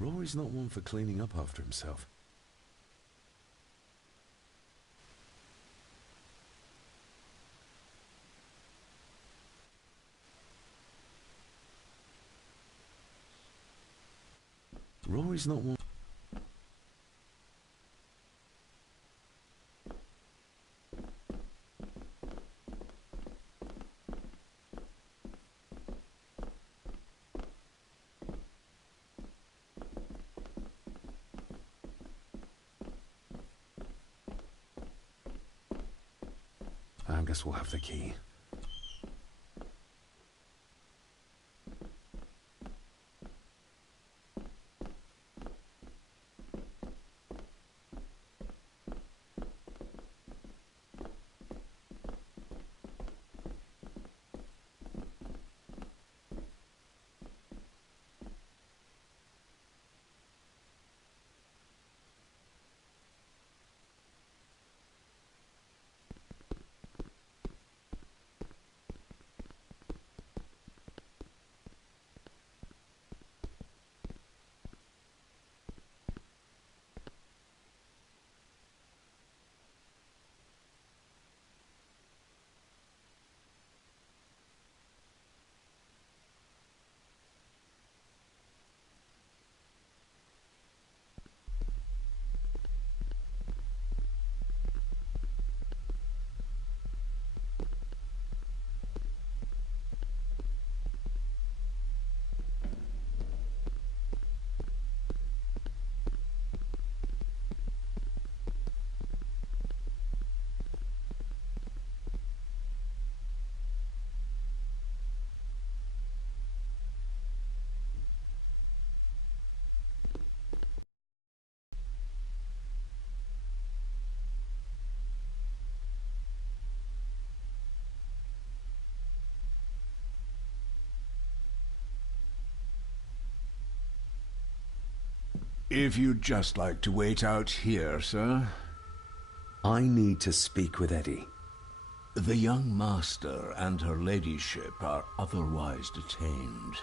Rory's not one for cleaning up after himself. Rory's not one... I guess we'll have the key. If you'd just like to wait out here, sir. I need to speak with Eddie. The young master and her ladyship are otherwise detained.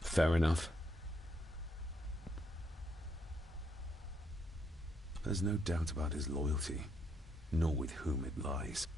Fair enough. There's no doubt about his loyalty, nor with whom it lies.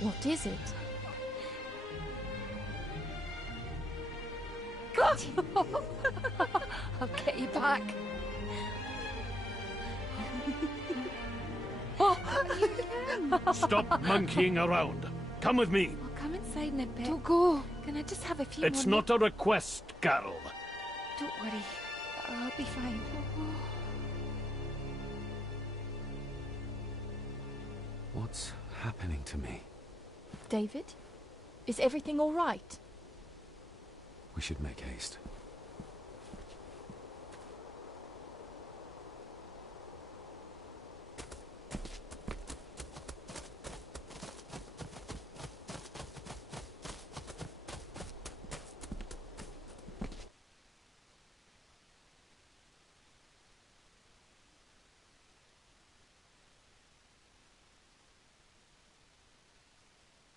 What is it? got you. I'll get you back. Stop monkeying around. Come with me. I'll come inside in a bit. Don't go. Can I just have a few It's more not a request, Carol. Don't worry. I'll be fine. What's happening to me? David? Is everything all right? We should make haste.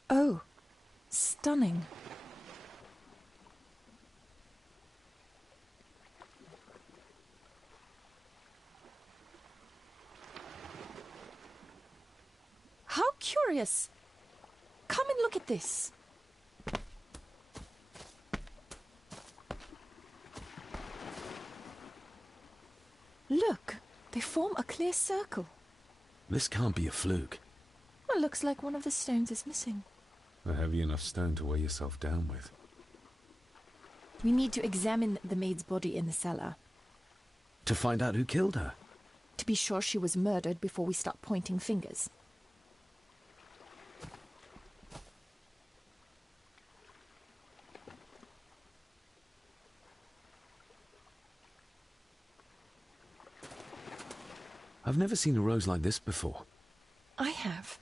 Oh, stunning. How curious. Come and look at this. Look, they form a clear circle. This can't be a fluke. Well, looks like one of the stones is missing. A heavy enough stone to weigh yourself down with. We need to examine the maid's body in the cellar. To find out who killed her? To be sure she was murdered before we start pointing fingers. I've never seen a rose like this before. I have.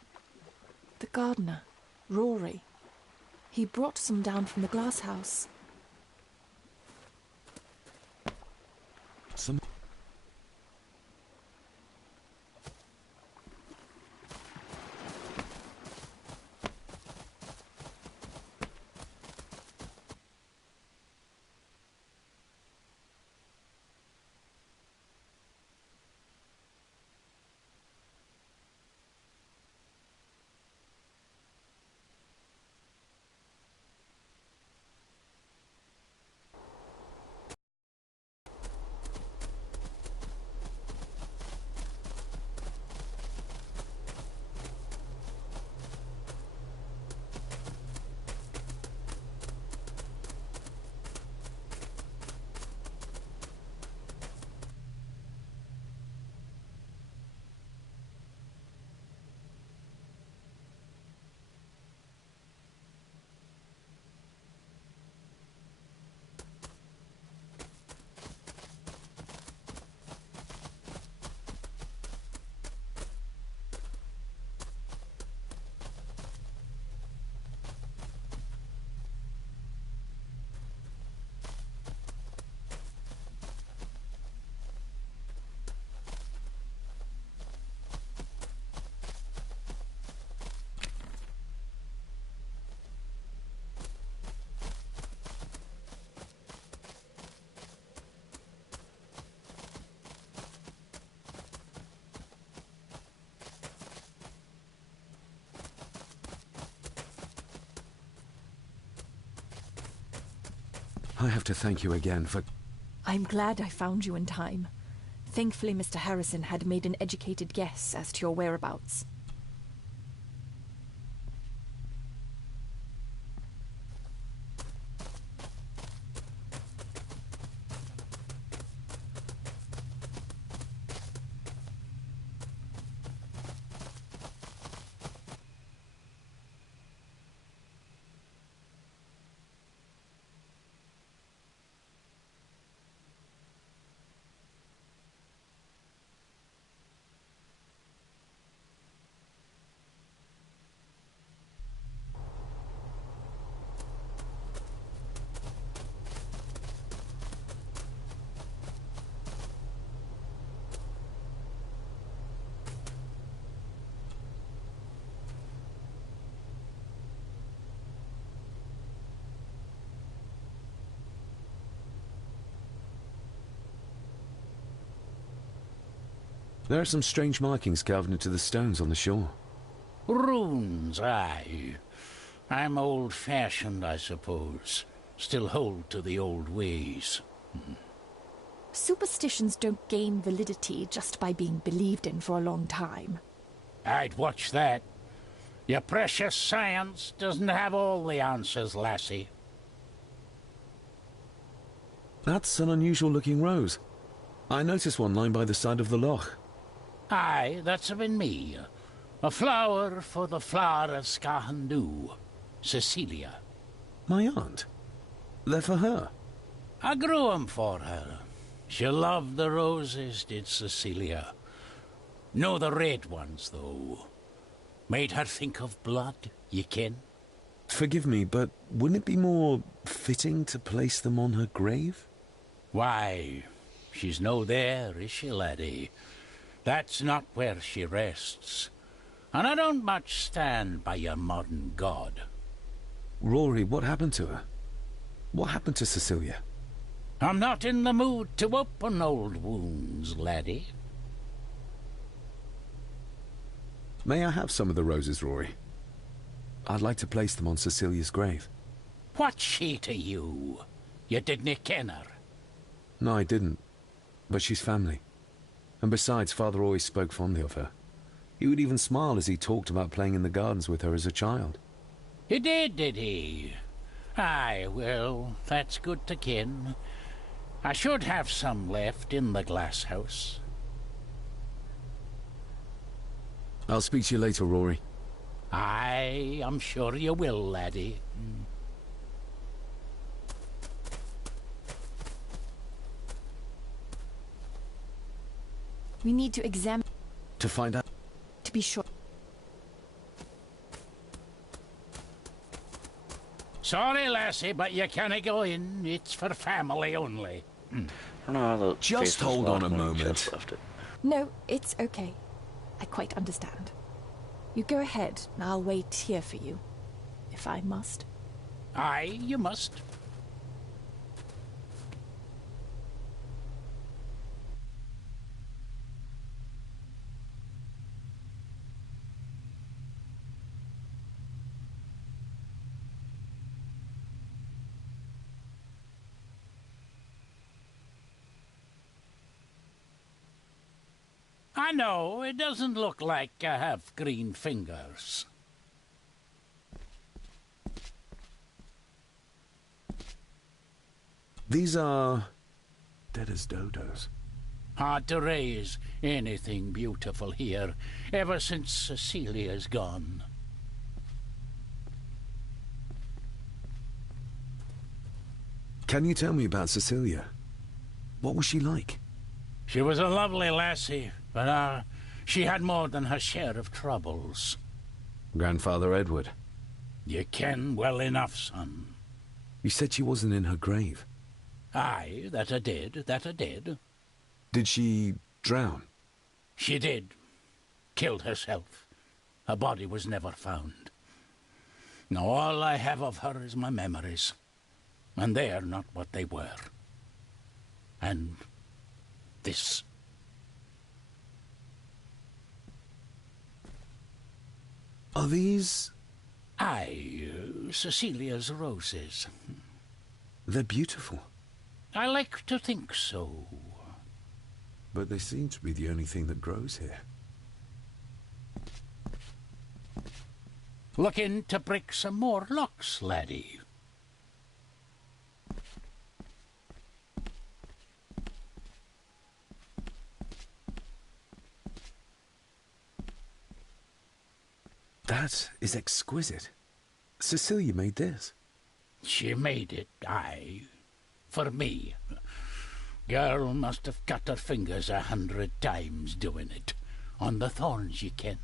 The gardener, Rory. He brought some down from the glass house. Some... I have to thank you again for... I'm glad I found you in time. Thankfully, Mr. Harrison had made an educated guess as to your whereabouts. There are some strange markings carved into the stones on the shore. Runes, aye. I'm old-fashioned, I suppose. still hold to the old ways. Superstitions don't gain validity just by being believed in for a long time. I'd watch that. Your precious science doesn't have all the answers, lassie. That's an unusual-looking rose. I noticed one lying by the side of the loch. Aye, that's been me. A flower for the flower of Skahandu, Cecilia. My aunt? They're for her? I grew 'em for her. She loved the roses, did Cecilia. No the red ones, though. Made her think of blood, ye ken. Forgive me, but wouldn't it be more fitting to place them on her grave? Why, she's no there, is she, laddie? That's not where she rests. And I don't much stand by your modern god. Rory, what happened to her? What happened to Cecilia? I'm not in the mood to open old wounds, laddie. May I have some of the roses, Rory? I'd like to place them on Cecilia's grave. What's she to you? You didn't ken her. No, I didn't. But she's family. And besides, Father always spoke fondly of her. He would even smile as he talked about playing in the gardens with her as a child. He did he? Aye, well, that's good to ken. I should have some left in the glass house. I'll speak to you later, Rory. Aye, I'm sure you will, laddie. We need to examine To find out... to be sure. Sorry, lassie, but you can't go in. It's for family only. I don't know how the Just face was hold on left a when we moment. just left it. No, it's okay. I quite understand. You go ahead, and I'll wait here for you, if I must. Aye, you must. I know, it doesn't look like I have green fingers. These are... dead as dodos. Hard to raise anything beautiful here, ever since Cecilia's gone. Can you tell me about Cecilia? What was she like? She was a lovely lassie, but she had more than her share of troubles. Grandfather Edward. You ken well enough, son. You said she wasn't in her grave. Aye, that I did. Did she drown? She did. Killed herself. Her body was never found. Now all I have of her is my memories. And they're not what they were. And this. Are these... Aye, Cecilia's roses. they're beautiful. I like to think so. But they seem to be the only thing that grows here. Looking to break some more locks, laddie. That is exquisite. Cecilia made this. She made it, aye. For me. Girl must have cut her fingers 100 times doing it. On the thorns, ye ken.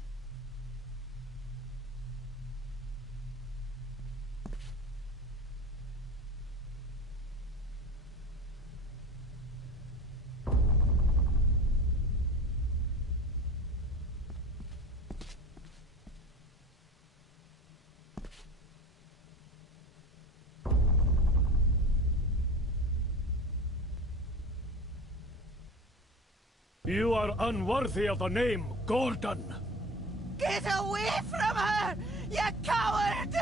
You are unworthy of the name Gordon. Get away from her, you coward!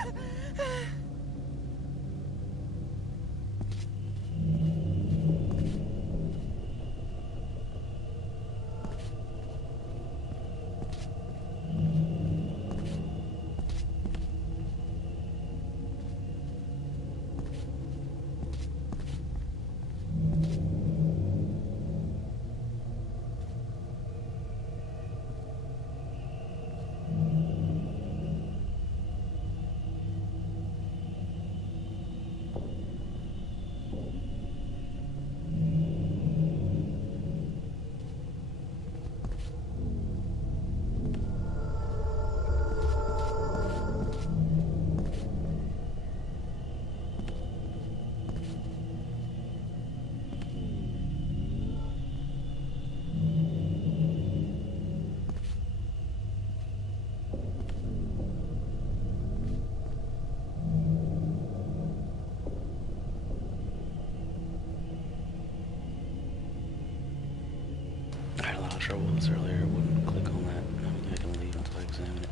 trouble with this earlier. It wouldn't click on that. I don't think I can leave until I examine it.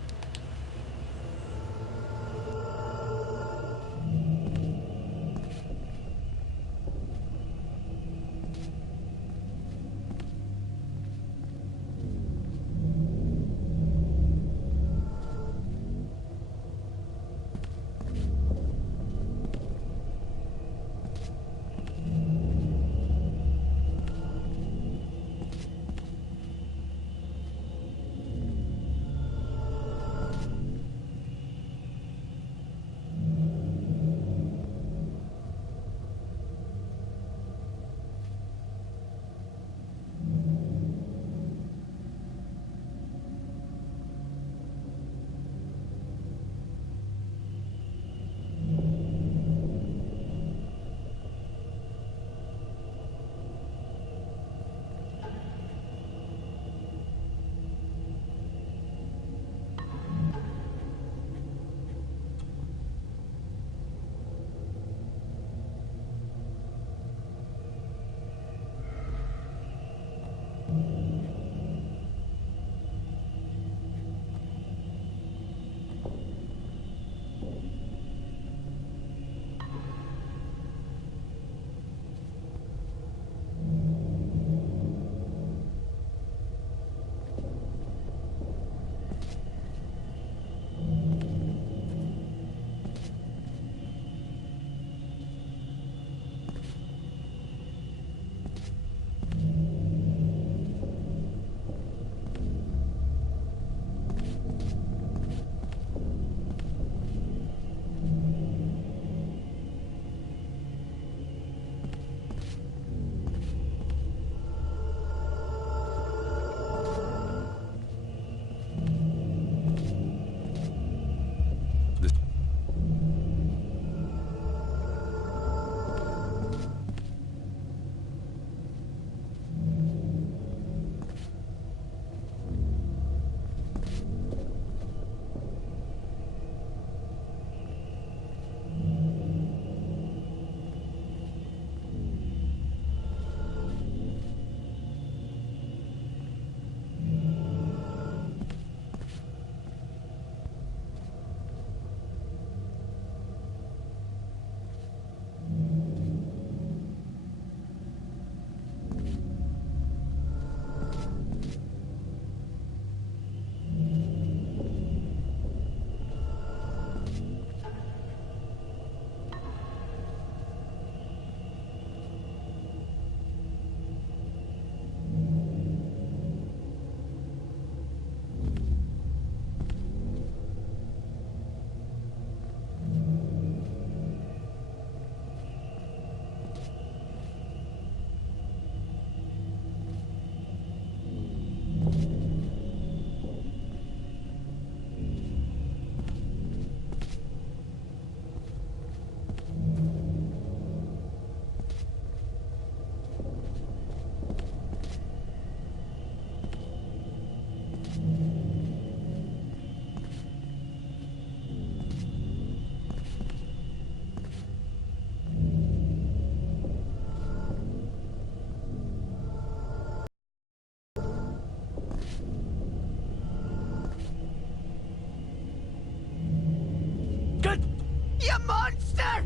You monster!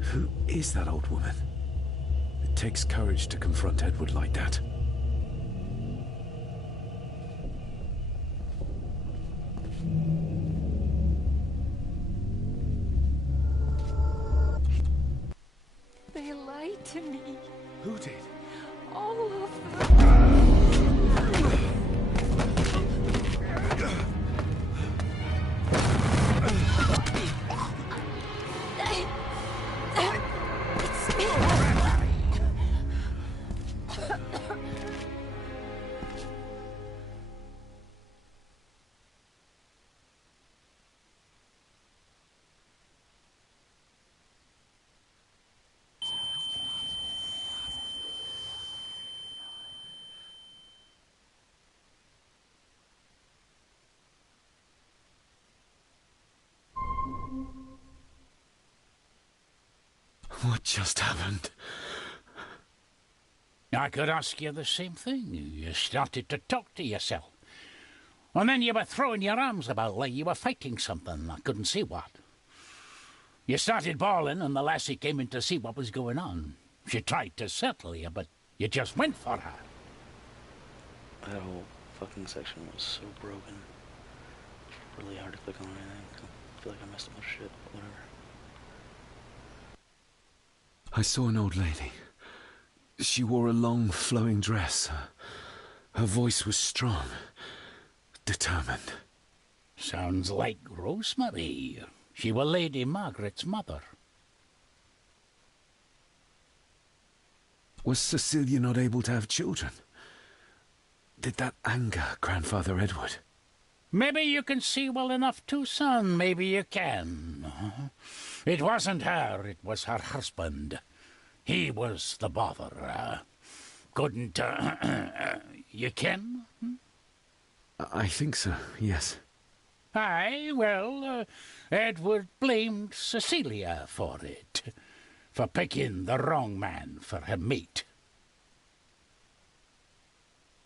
Who is that old woman? It takes courage to confront Edward like that. They lied to me. Who did? All of them. It's me. What just happened? I could ask you the same thing. You started to talk to yourself. And then you were throwing your arms about like you were fighting something. I couldn't see what. You started bawling and the lassie came in to see what was going on. She tried to settle you, but you just went for her. That whole fucking section was so broken. It's really hard to click on anything. I feel like I messed up my shit, but whatever. I saw an old lady. She wore a long, flowing dress. Her voice was strong, determined. Sounds like Rosemary. She was Lady Margaret's mother. Was Cecilia not able to have children? Did that anger Grandfather Edward? Maybe you can see well enough too, son. Maybe you can. It wasn't her, it was her husband. He was the bother. Couldn't, you ken? I think so, yes. Aye, well, Edward blamed Cecilia for it. For picking the wrong man for her mate.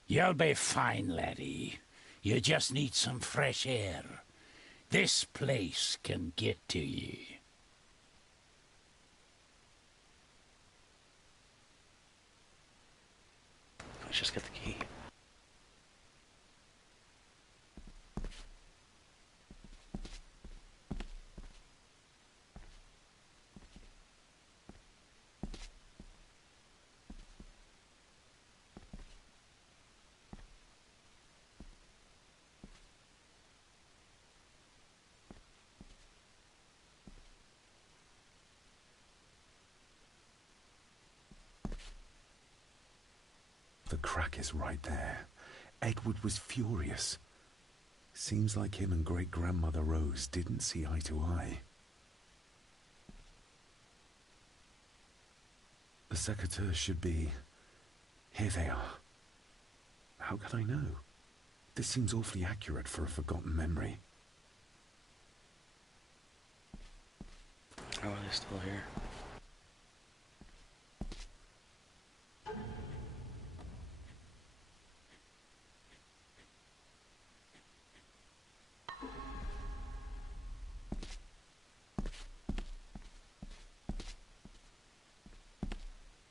You'll be fine, laddie. You just need some fresh air. This place can get to you. Let's just get the key. The crack is right there. Edward was furious. Seems like him and great-grandmother Rose didn't see eye to eye. The secateurs should be... Here they are. How could I know? This seems awfully accurate for a forgotten memory. How are they still here?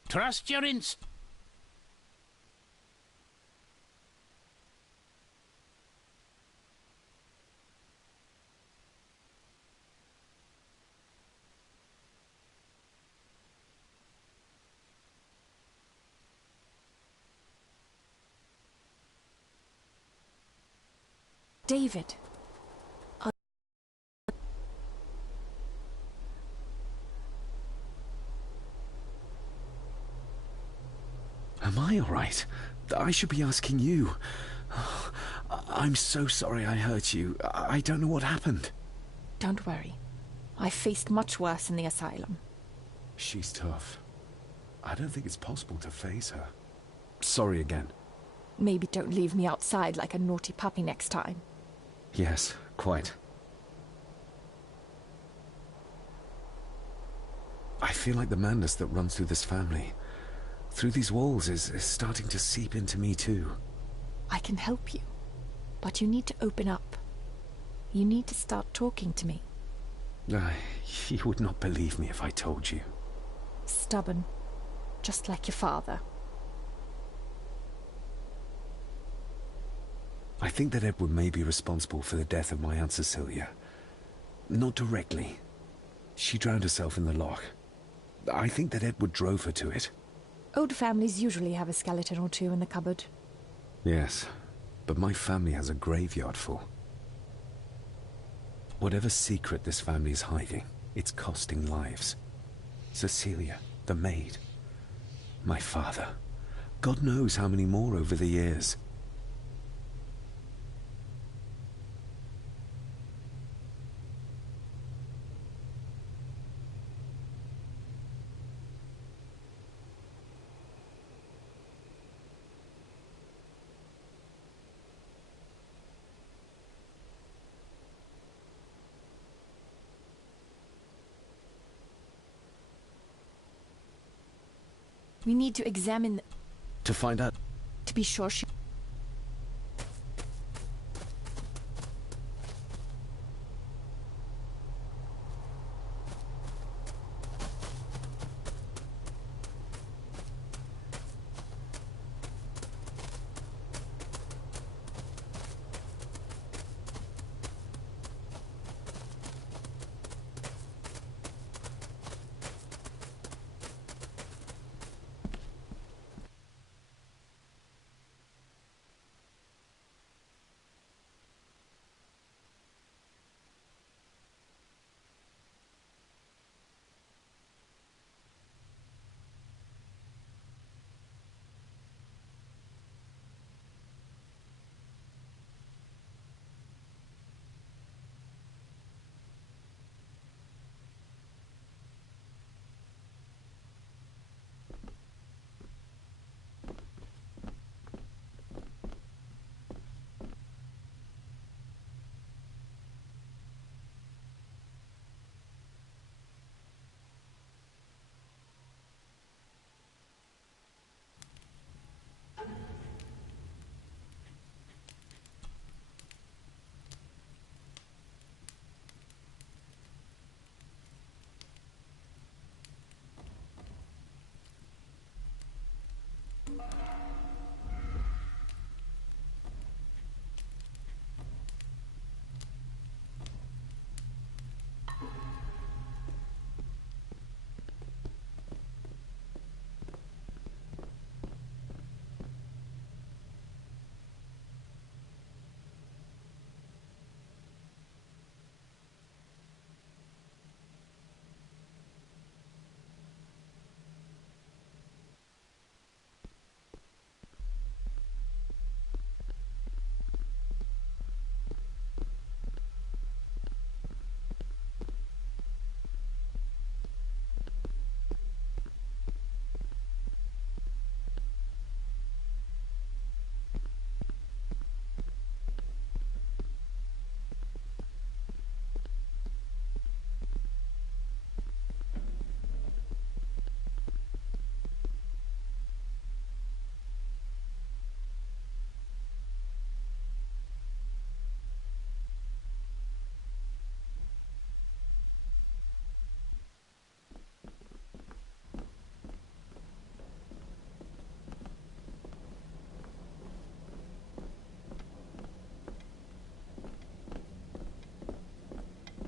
Trust your instinct. David. Am I all right? I should be asking you. I'm so sorry I hurt you. I don't know what happened. Don't worry. I faced much worse in the asylum. She's tough. I don't think it's possible to face her. Sorry again. Maybe don't leave me outside like a naughty puppy next time. Yes, quite. I feel like the madness that runs through this family, through these walls, is starting to seep into me too. I can help you, but you need to open up. You need to start talking to me. You would not believe me if I told you. Stubborn, just like your father. I think that Edward may be responsible for the death of my Aunt Cecilia. Not directly. She drowned herself in the loch. I think that Edward drove her to it. Old families usually have a skeleton or two in the cupboard. Yes, but my family has a graveyard full. Whatever secret this family is hiding, it's costing lives. Cecilia, the maid, my father. God knows how many more over the years. We need to examine... To find out... To be sure she...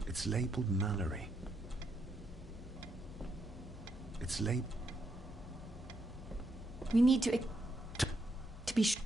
It's labeled Mallory. It's labeled... We need to be sure.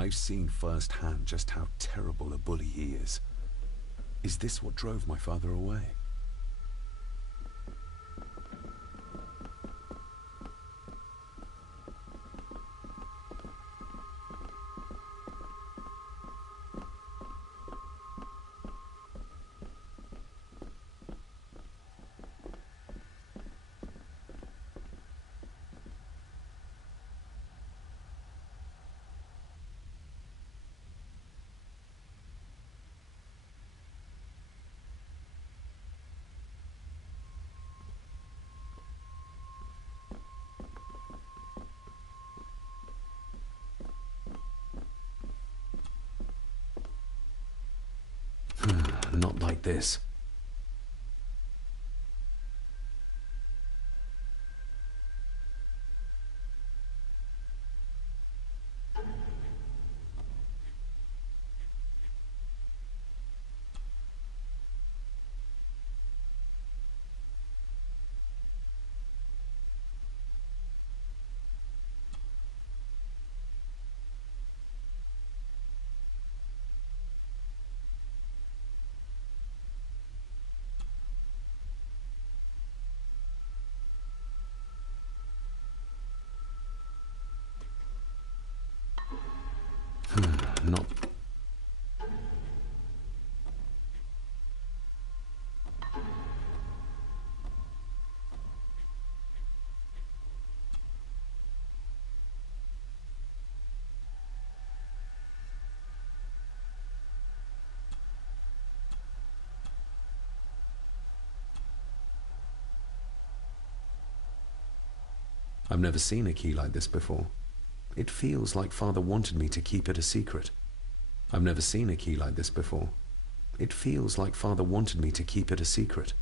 I've seen firsthand just how terrible a bully he is. Is this what drove my father away? Not like this. Not... I've never seen a key like this before. It feels like Father wanted me to keep it a secret. I've never seen a key like this before. It feels like Father wanted me to keep it a secret.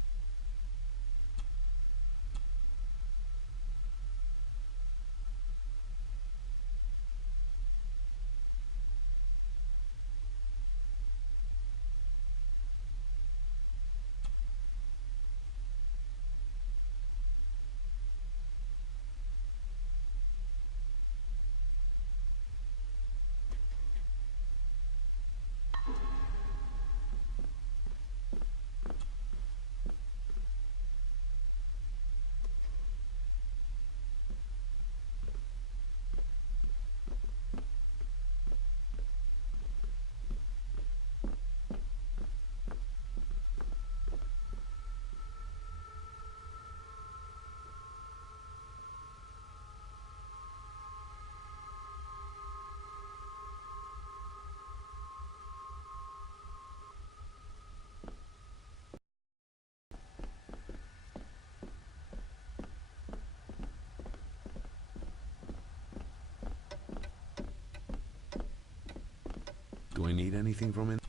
Do I need anything from him?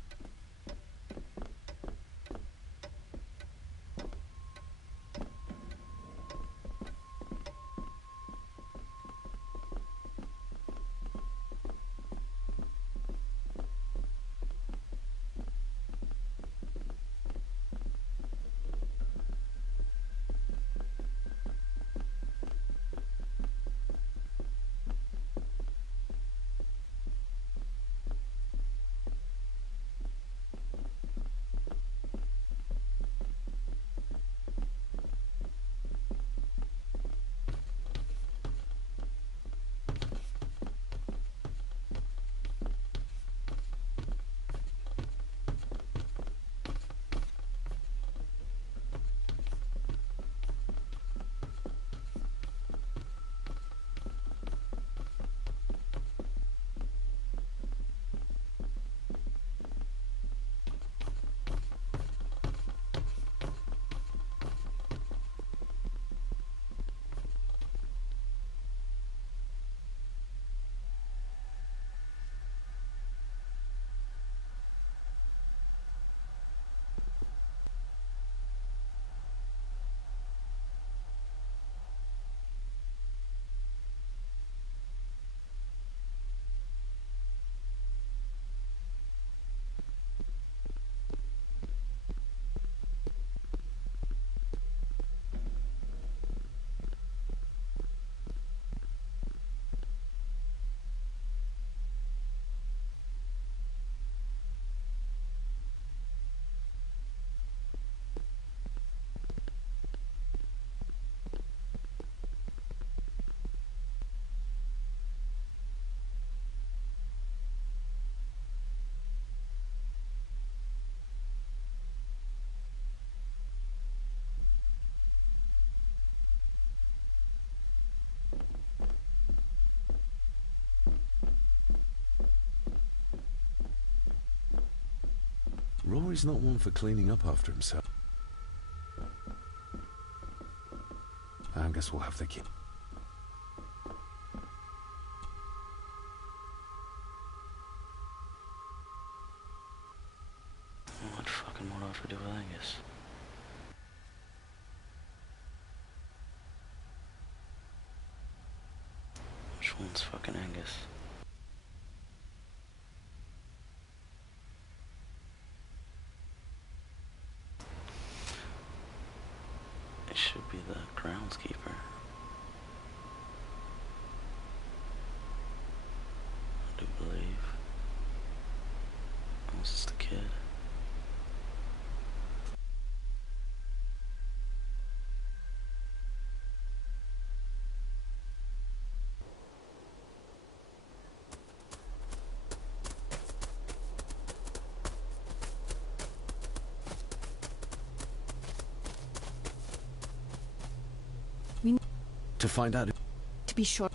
Rory's not one for cleaning up after himself. Angus will have the key. What fucking more do I have to do with Angus? Which one's fucking Angus? It should be the groundskeeper. I do believe. Unless it's the kid. To find out. To be sure.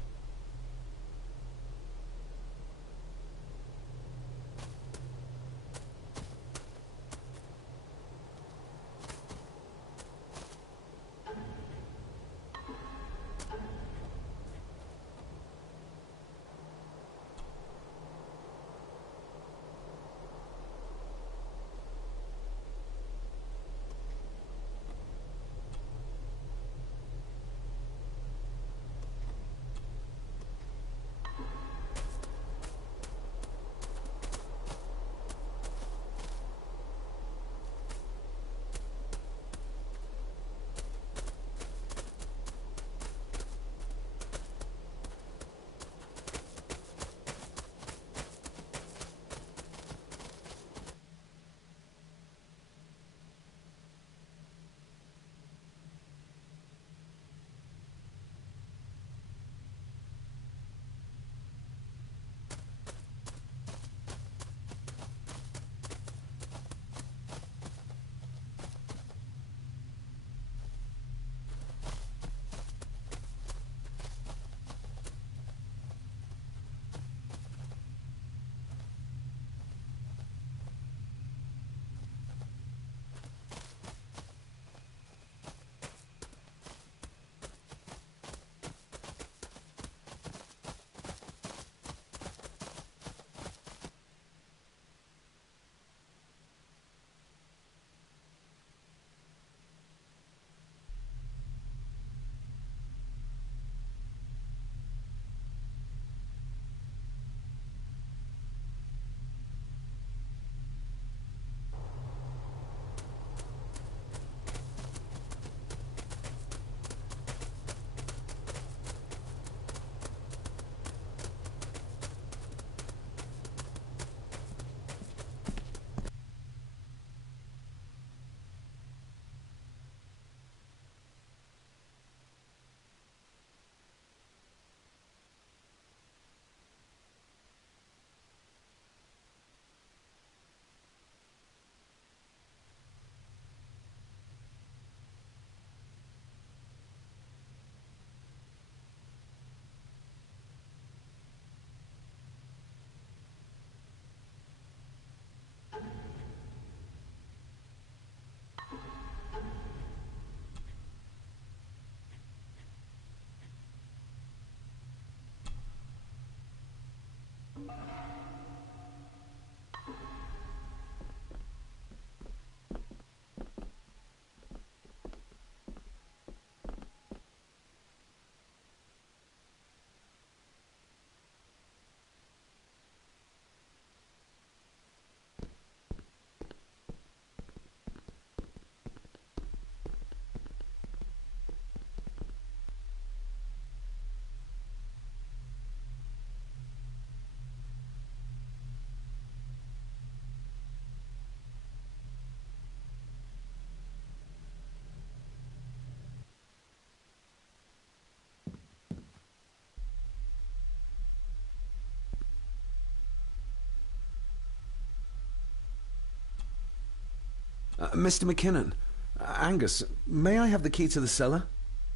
Mr. McKinnon, Angus, may I have the key to the cellar?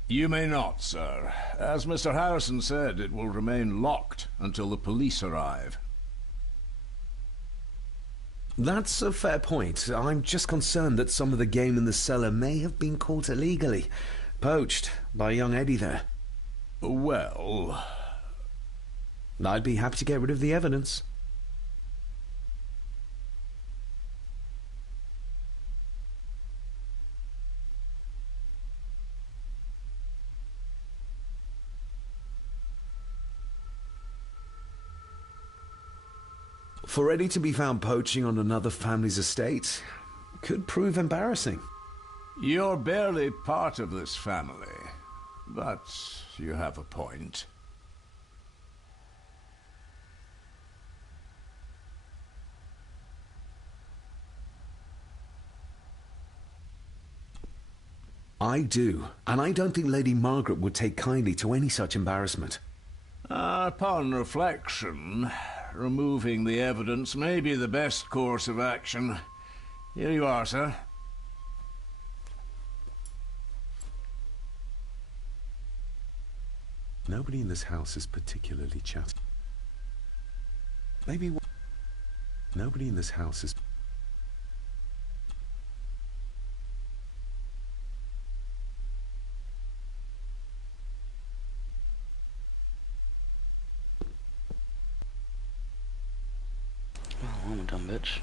You may not, sir. As Mr. Harrison said, it will remain locked until the police arrive. That's a fair point. I'm just concerned that some of the game in the cellar may have been caught illegally. Poached by young Eddie there. Well, I'd be happy to get rid of the evidence. For Eddie to be found poaching on another family's estate could prove embarrassing. you're barely part of this family, but you have a point. I do, and I don't think Lady Margaret would take kindly to any such embarrassment. Upon reflection, removing the evidence may be the best course of action. Here you are, sir. Nobody in this house is particularly chatty. Maybe nobody in this house is... Oh, I'm a dumb bitch.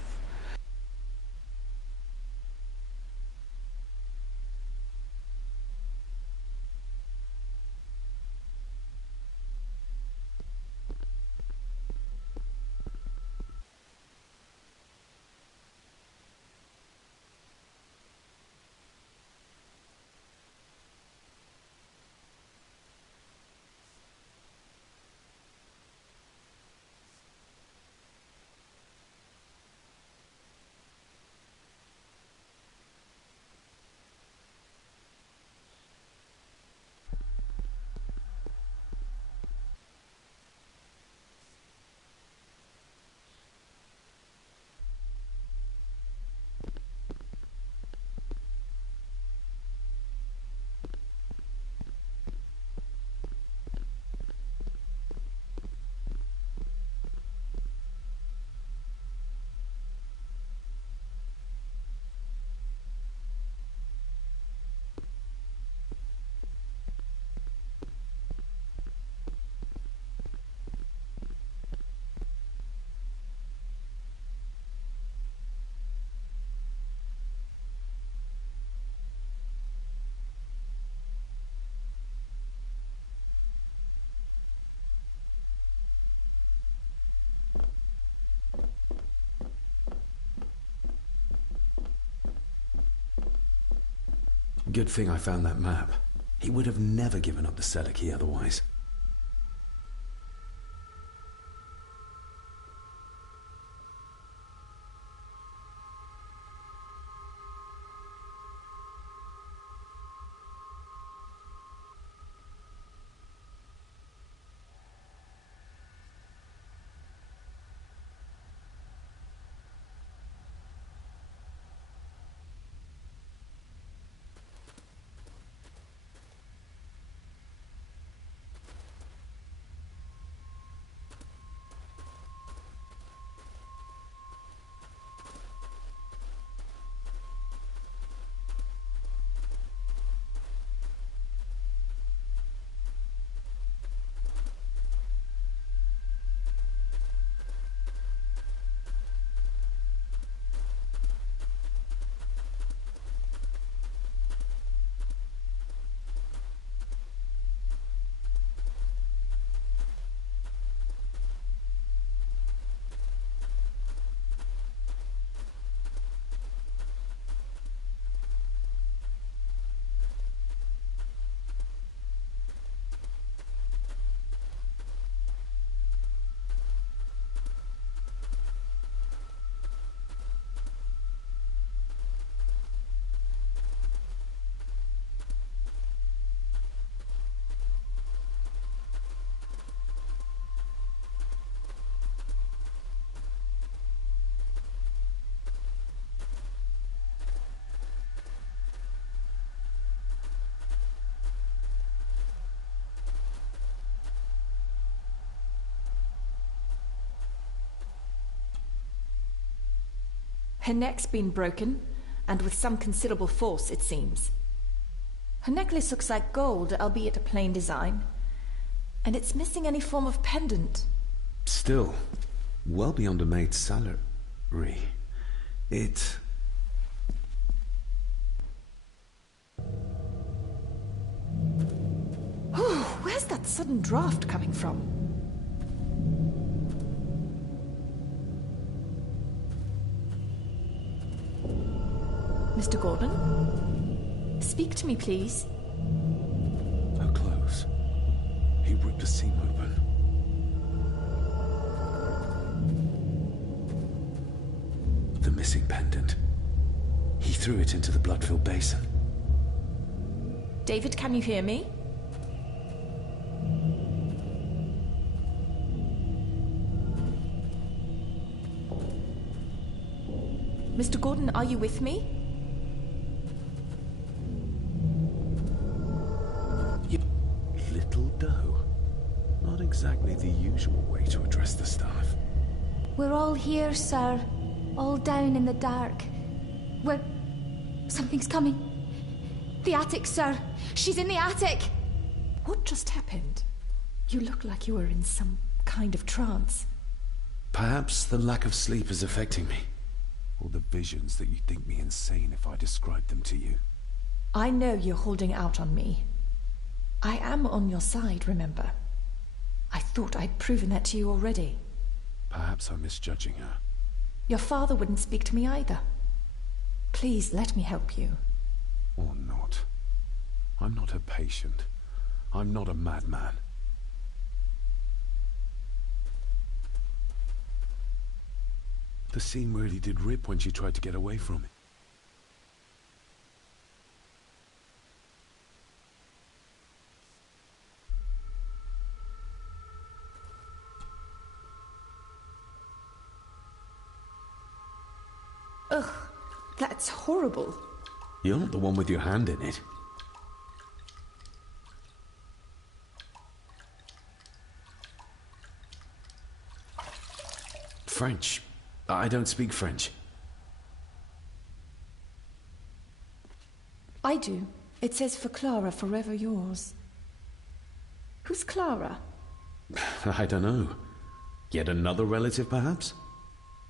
Good thing I found that map. He would have never given up the cellar key otherwise. Her neck's been broken, and with some considerable force, it seems. Her necklace looks like gold, albeit a plain design. And it's missing any form of pendant. Still, well beyond a maid's salary. It... Where's that sudden draft coming from? Mr. Gordon? Speak to me, please. Her clothes. He ripped the seam open. The missing pendant. He threw it into the blood-filled basin. David, can you hear me? Mr. Gordon, are you with me? You little doe. Not exactly the usual way to address the staff. We're all here, sir. All down in the dark. Something's coming. The attic, sir. She's in the attic! What just happened? You look like you were in some kind of trance. Perhaps the lack of sleep is affecting me. Or the visions that you'd think me insane if I described them to you. I know you're holding out on me. I am on your side, remember? I thought I'd proven that to you already. Perhaps I'm misjudging her. Your father wouldn't speak to me either. Please, let me help you. Or not. I'm not a patient. I'm not a madman. The seam really did rip when she tried to get away from it. Ugh, that's horrible. You're not the one with your hand in it. French. I don't speak French. I do. It says for Clara, forever yours. Who's Clara? I don't know. Yet another relative, perhaps?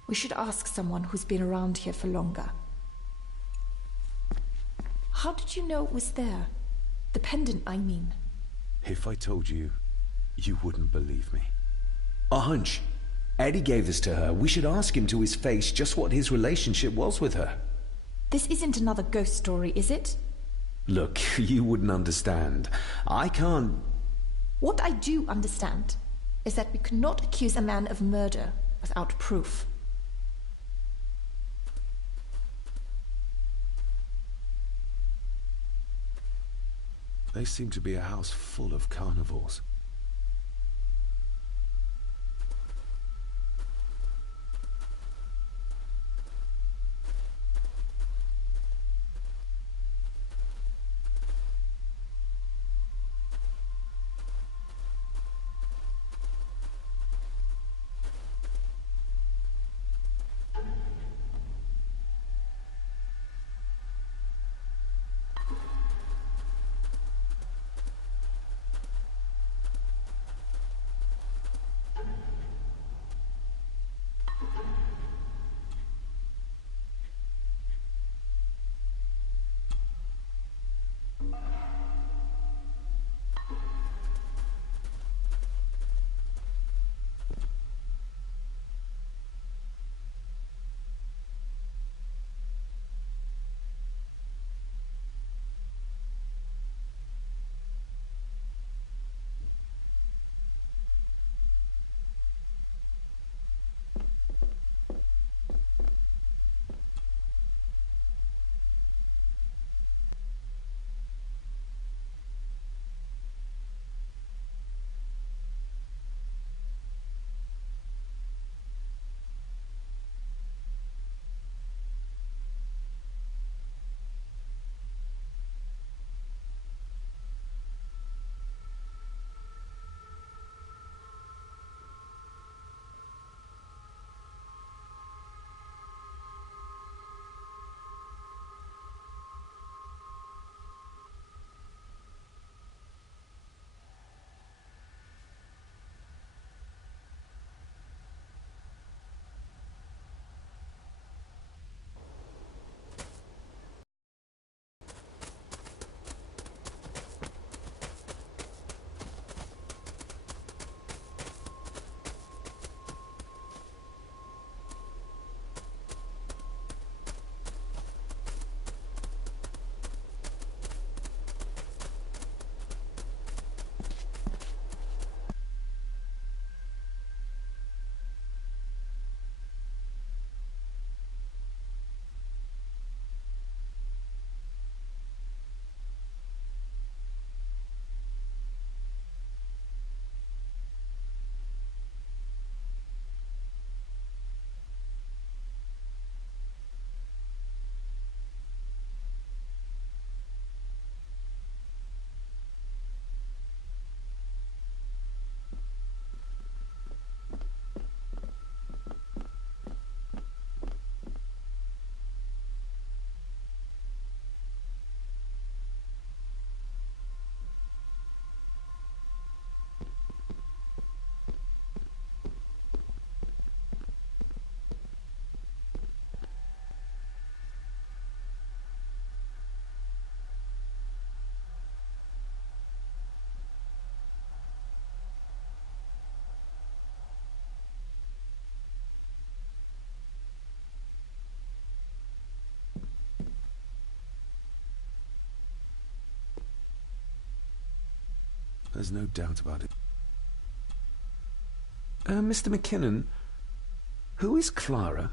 We should ask someone who's been around here for longer. How did you know it was there? The pendant, I mean. If I told you, you wouldn't believe me. A hunch. Eddie gave this to her. We should ask him to his face just what his relationship was with her. This isn't another ghost story, is it? Look, you wouldn't understand. I can't... What I do understand is that we cannot accuse a man of murder without proof. They seem to be a house full of carnivores. There's no doubt about it. Mr. McKinnon, who is Clara?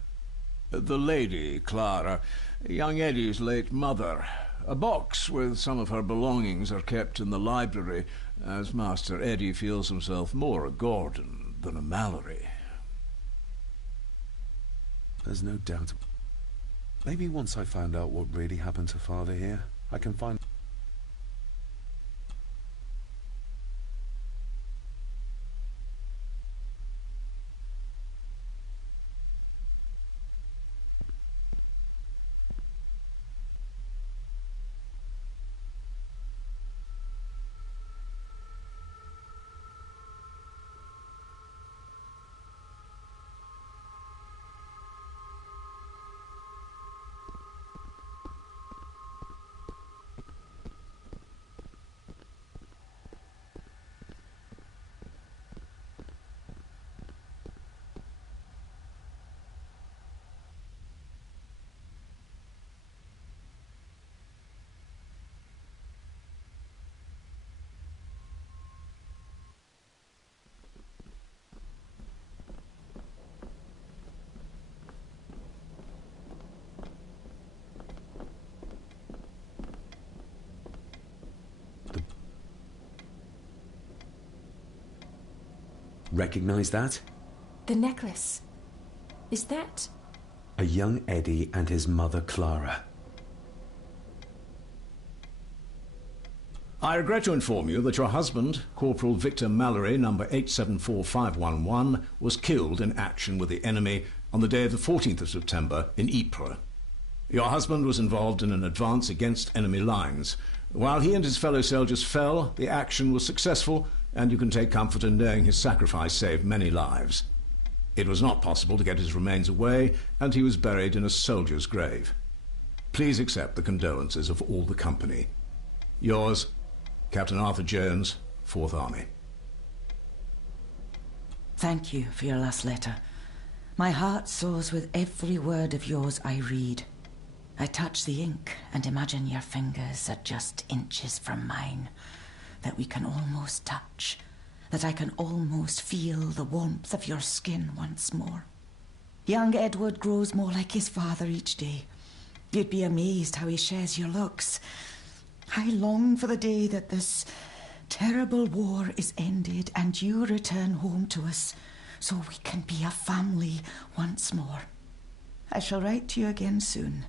The lady, Clara, young Eddie's late mother. A box with some of her belongings are kept in the library, as Master Eddie feels himself more a Gordon than a Mallory. There's no doubt. Maybe once I find out what really happened to Father here, I can find... Recognize that? The necklace. Is that... A young Eddie and his mother Clara. I regret to inform you that your husband, Corporal Victor Mallory, number 874511, was killed in action with the enemy on the day of the 14th of September in Ypres. Your husband was involved in an advance against enemy lines. While he and his fellow soldiers fell, the action was successful, and you can take comfort in knowing his sacrifice saved many lives. It was not possible to get his remains away, and he was buried in a soldier's grave. Please accept the condolences of all the company. Yours, Captain Arthur Jones, 4th Army. Thank you for your last letter. My heart soars with every word of yours I read. I touch the ink and imagine your fingers are just inches from mine, that we can almost touch, that I can almost feel the warmth of your skin once more. Young Edward grows more like his father each day. You'd be amazed how he shares your looks. I long for the day that this terrible war is ended and you return home to us, so we can be a family once more. I shall write to you again soon.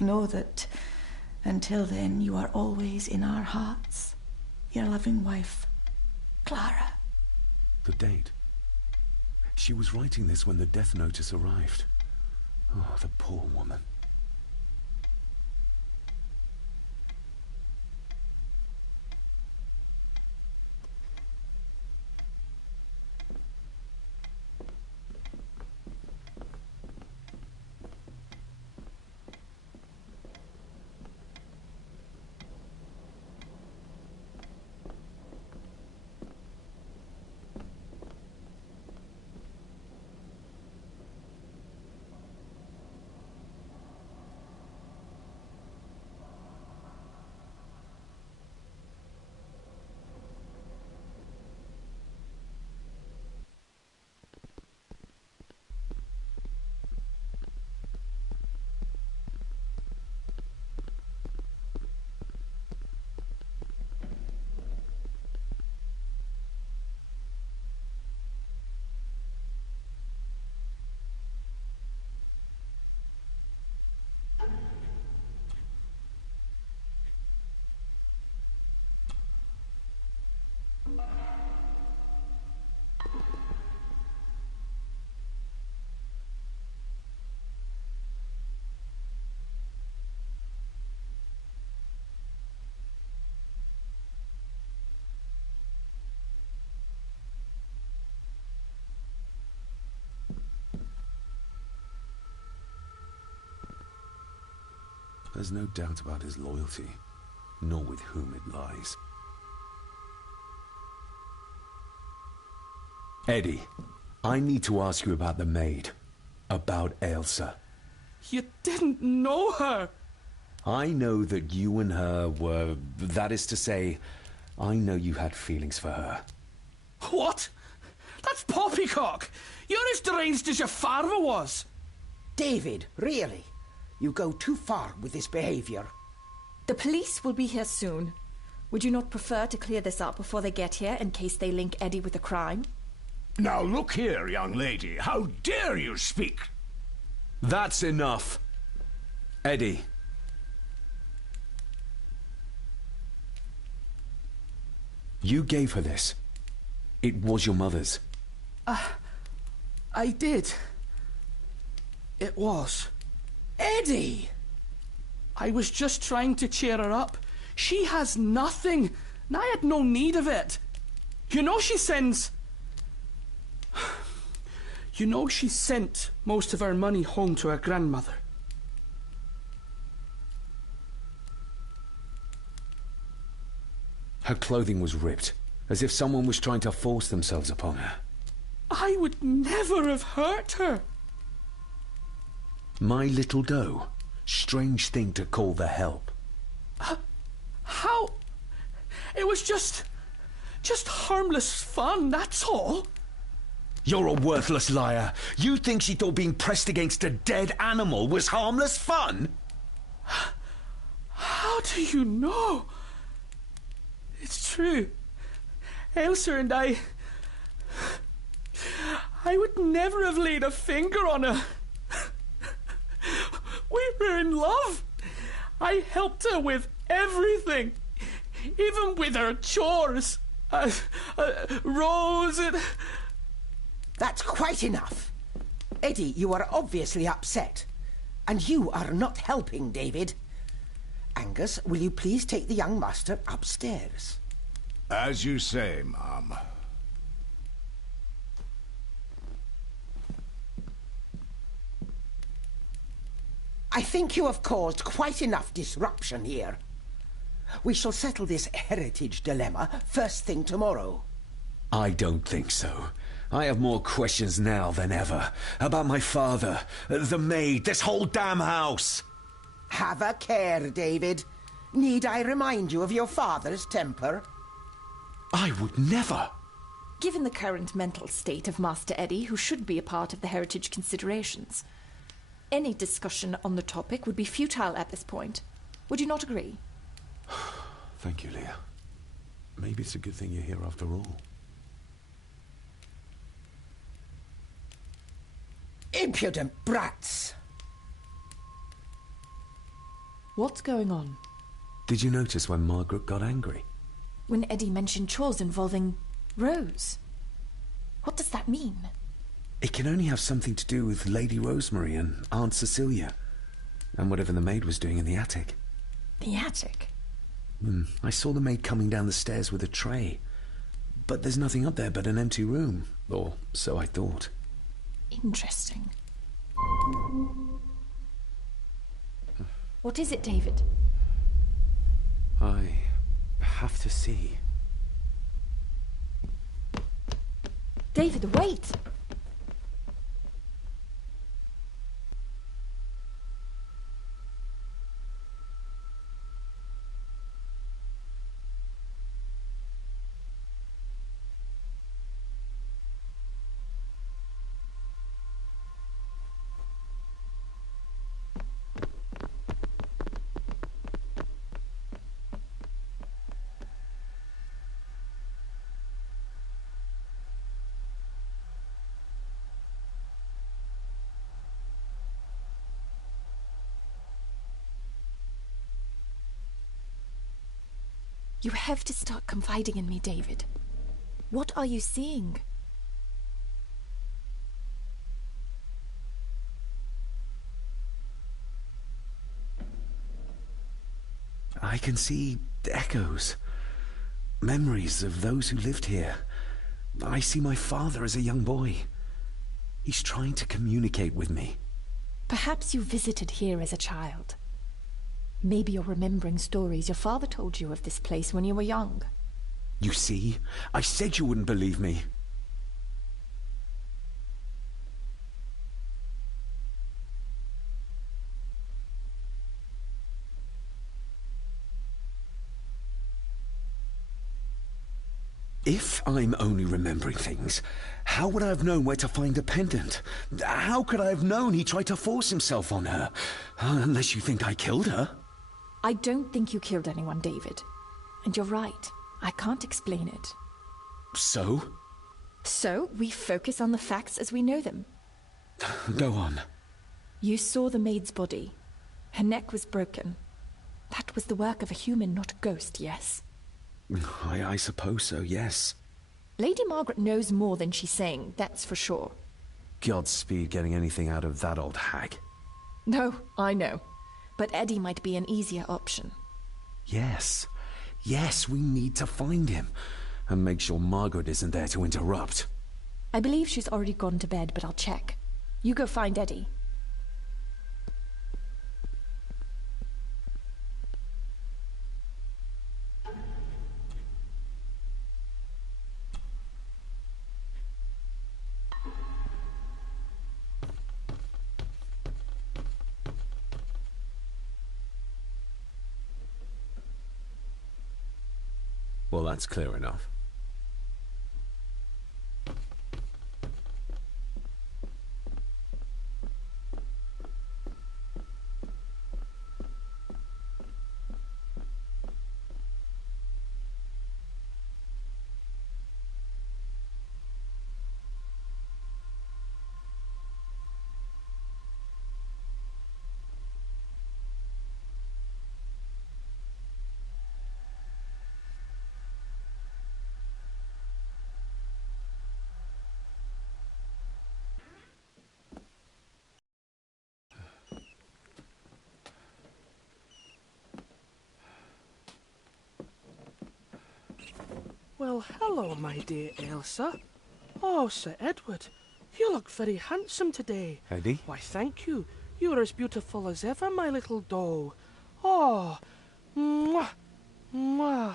Know that until then you are always in our hearts. Your loving wife, Clara. The date. She was writing this when the death notice arrived. Oh, the poor woman. There's no doubt about his loyalty, nor with whom it lies. Eddie, I need to ask you about the maid. About Ailsa. You didn't know her! I know that you and her were, that is to say, I know you had feelings for her. What? That's poppycock! You're as deranged as your father was! David, really? You go too far with this behavior. The police will be here soon. Would you not prefer to clear this up before they get here in case they link Eddie with the crime? Now look here, young lady. How dare you speak? That's enough. Eddie. You gave her this. It was your mother's. I did. It was. Eddie! I was just trying to cheer her up. She has nothing, and I had no need of it. You know she sends... You know she sent most of her money home to her grandmother. Her clothing was ripped, as if someone was trying to force themselves upon her. I would never have hurt her. My little doe. Strange thing to call the help. How? It was just harmless fun, that's all. You're a worthless liar. You think she thought being pressed against a dead animal was harmless fun? How do you know? It's true. Elsa and I would never have laid a finger on her. We were in love. I helped her with everything, even with her chores. Rose and... That's quite enough. Eddie, you are obviously upset. And you are not helping, David. Angus, will you please take the young master upstairs? As you say, Mum. I think you have caused quite enough disruption here. We shall settle this heritage dilemma first thing tomorrow. I don't think so. I have more questions now than ever. About my father, the maid, this whole damn house. Have a care, David. Need I remind you of your father's temper? I would never. Given the current mental state of Master Eddie, who should be a part of the heritage considerations, any discussion on the topic would be futile at this point. Would you not agree? Thank you, Leah. Maybe it's a good thing you're here after all. Impudent brats! What's going on? Did you notice when Margaret got angry? When Eddie mentioned chores involving Rose. What does that mean? It can only have something to do with Lady Rosemary and Aunt Cecilia, and whatever the maid was doing in the attic. The attic? I saw the maid coming down the stairs with a tray, but there's nothing up there but an empty room, or so I thought. Interesting. What is it, David? I have to see. David, wait! You have to start confiding in me, David. What are you seeing? I can see echoes, memories of those who lived here. I see my father as a young boy. He's trying to communicate with me. Perhaps you visited here as a child. Maybe you're remembering stories your father told you of this place when you were young. You see? I said you wouldn't believe me. If I'm only remembering things, how would I have known where to find a pendant? How could I have known he tried to force himself on her? Unless you think I killed her. I don't think you killed anyone, David. And you're right. I can't explain it. So? So, we focus on the facts as we know them. Go on. You saw the maid's body. Her neck was broken. That was the work of a human, not a ghost, yes? I suppose so, yes. Lady Margaret knows more than she's saying, that's for sure. Godspeed getting anything out of that old hag. No, I know. But Eddie might be an easier option. Yes. Yes, we need to find him. And make sure Margaret isn't there to interrupt. I believe she's already gone to bed, but I'll check. You go find Eddie. Well, that's clear enough. Well, hello, my dear Elsa. Oh, Sir Edward, you look very handsome today. Eddie? Why, thank you. You're as beautiful as ever, my little doll. Oh, mwah, mwah.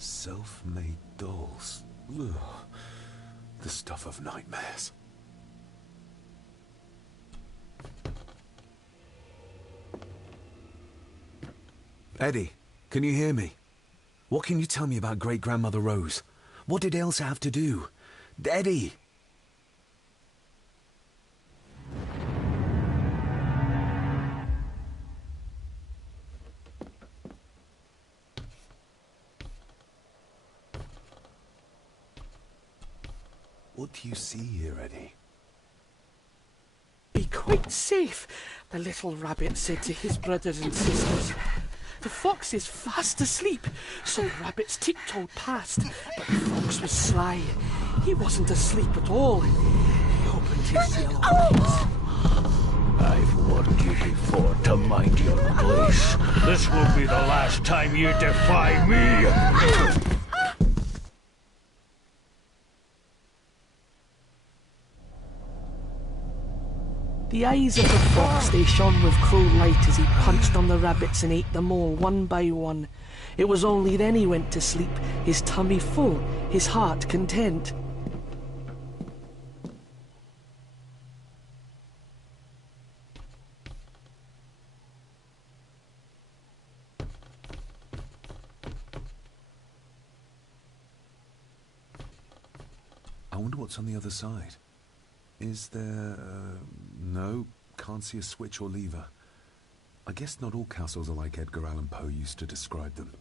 Self-made dolls. Ugh. The stuff of nightmares. Eddie, can you hear me? What can you tell me about Great-Grandmother Rose? What did Elsa have to do? Eddie! What do you see here, Eddie? Be quite safe, the little rabbit said to his brothers and sisters. The fox is fast asleep, so the rabbits tiptoed past, but the fox was sly. He wasn't asleep at all. He opened his yellow eyes. I've warned you before to mind your place. This will be the last time you defy me! The eyes of the fox, they shone with cruel light as he punched on the rabbits and ate them all one by one. It was only then he went to sleep, his tummy full, his heart content. I wonder what's on the other side. Is there... no, can't see a switch or lever. I guess not all castles are like Edgar Allan Poe used to describe them.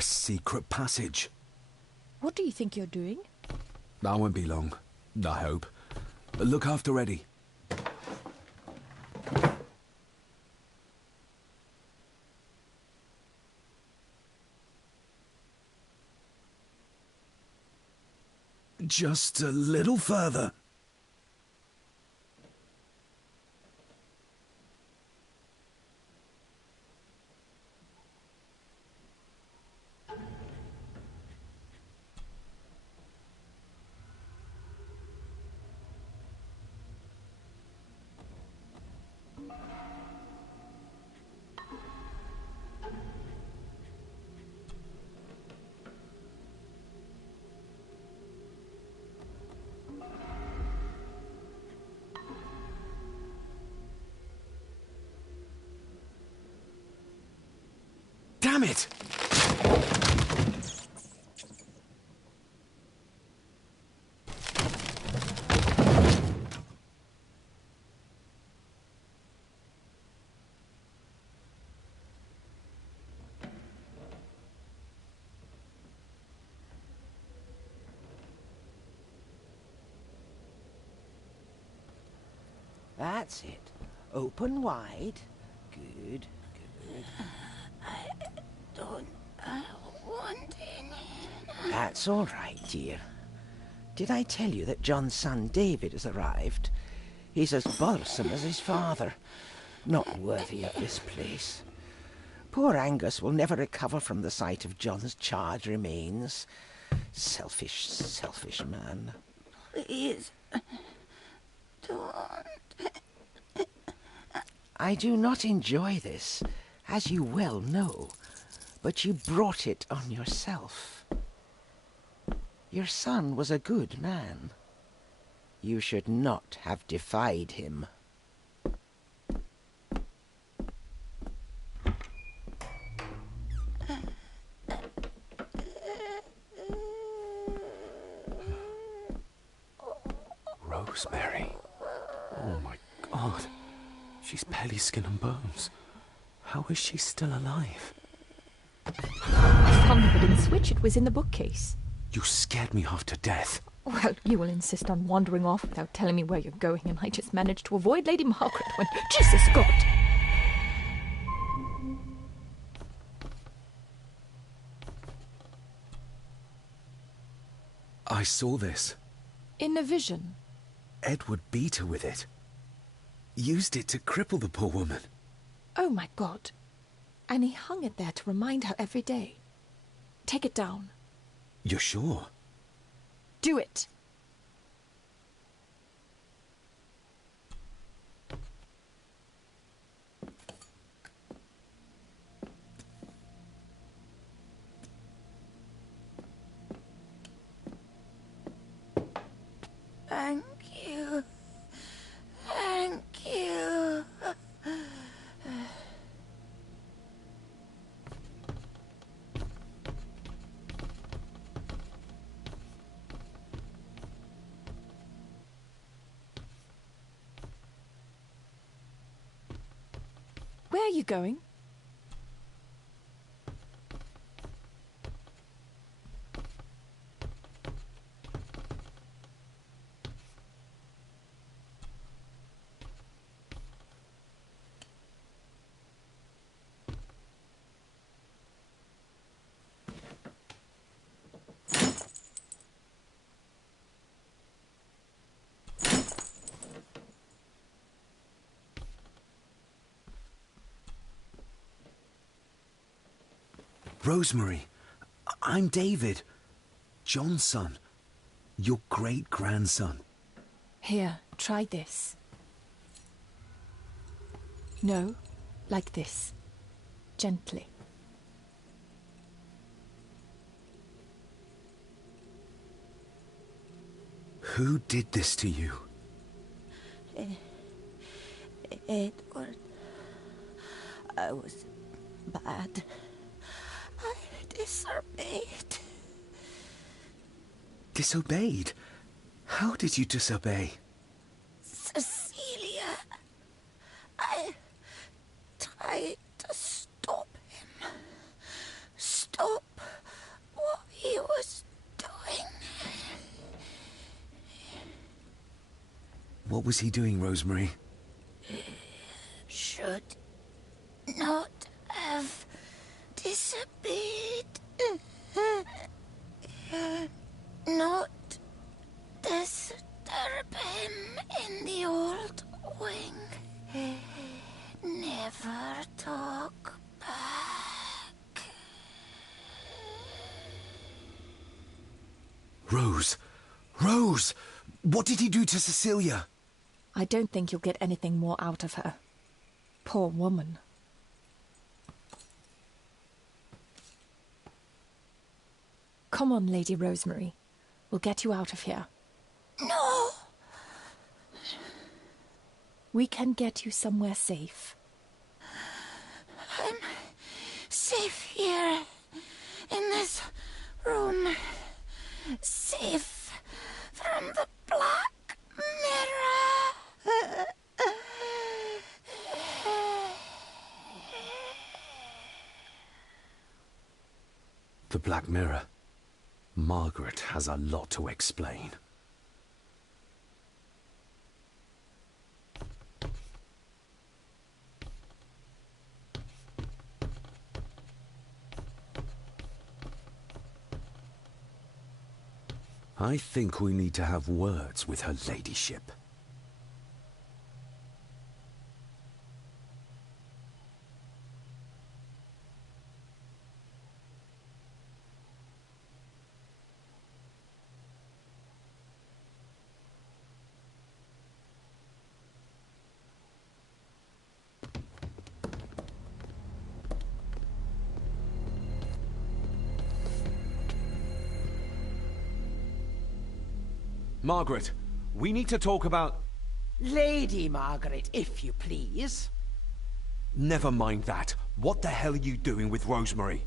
A secret passage. What do you think you're doing? That won't be long, I hope. Look after Eddie. Just a little further. Damn it! That's it. Open wide. Good, good. Don't want any. That's all right, dear. Did I tell you that John's son David has arrived? He's as bothersome as his father. Not worthy of this place. Poor Angus will never recover from the sight of John's charred remains. Selfish, selfish man. Please, don't. I do not enjoy this, as you well know, but you brought it on yourself. Your son was a good man. You should not have defied him. Rosemary. Oh my God. She's barely skin and bones. How is she still alive? I found the hidden switch. It was in the bookcase. You scared me half to death. Well, you will insist on wandering off without telling me where you're going, and I just managed to avoid Lady Margaret when... Jesus God! I saw this. In a vision. Edward beat her with it. Used it to cripple the poor woman. Oh my God. And he hung it there to remind her every day. Take it down. You're sure? Do it. Thank you. Thank you. Where are you going? Rosemary, I'm David. John's son. Your great-grandson. Here, try this. No, like this. Gently. Who did this to you? Edward. I was bad. I disobeyed. Disobeyed? How did you disobey? Cecilia. I tried to stop him. Stop What was he doing, Rosemary? Should not have disappeared. Not disturb him in the old wing. Never talk back. Rose! Rose! What did he do to Cecilia? I don't think you'll get anything more out of her. Poor woman. Come on, Lady Rosemary. We'll get you out of here. No! We can get you somewhere safe. I'm safe here, in this room. Safe from the Black Mirror. The Black Mirror. Margaret has a lot to explain. I think we need to have words with her ladyship. Margaret, we need to talk about... Lady Margaret, if you please. Never mind that. What the hell are you doing with Rosemary?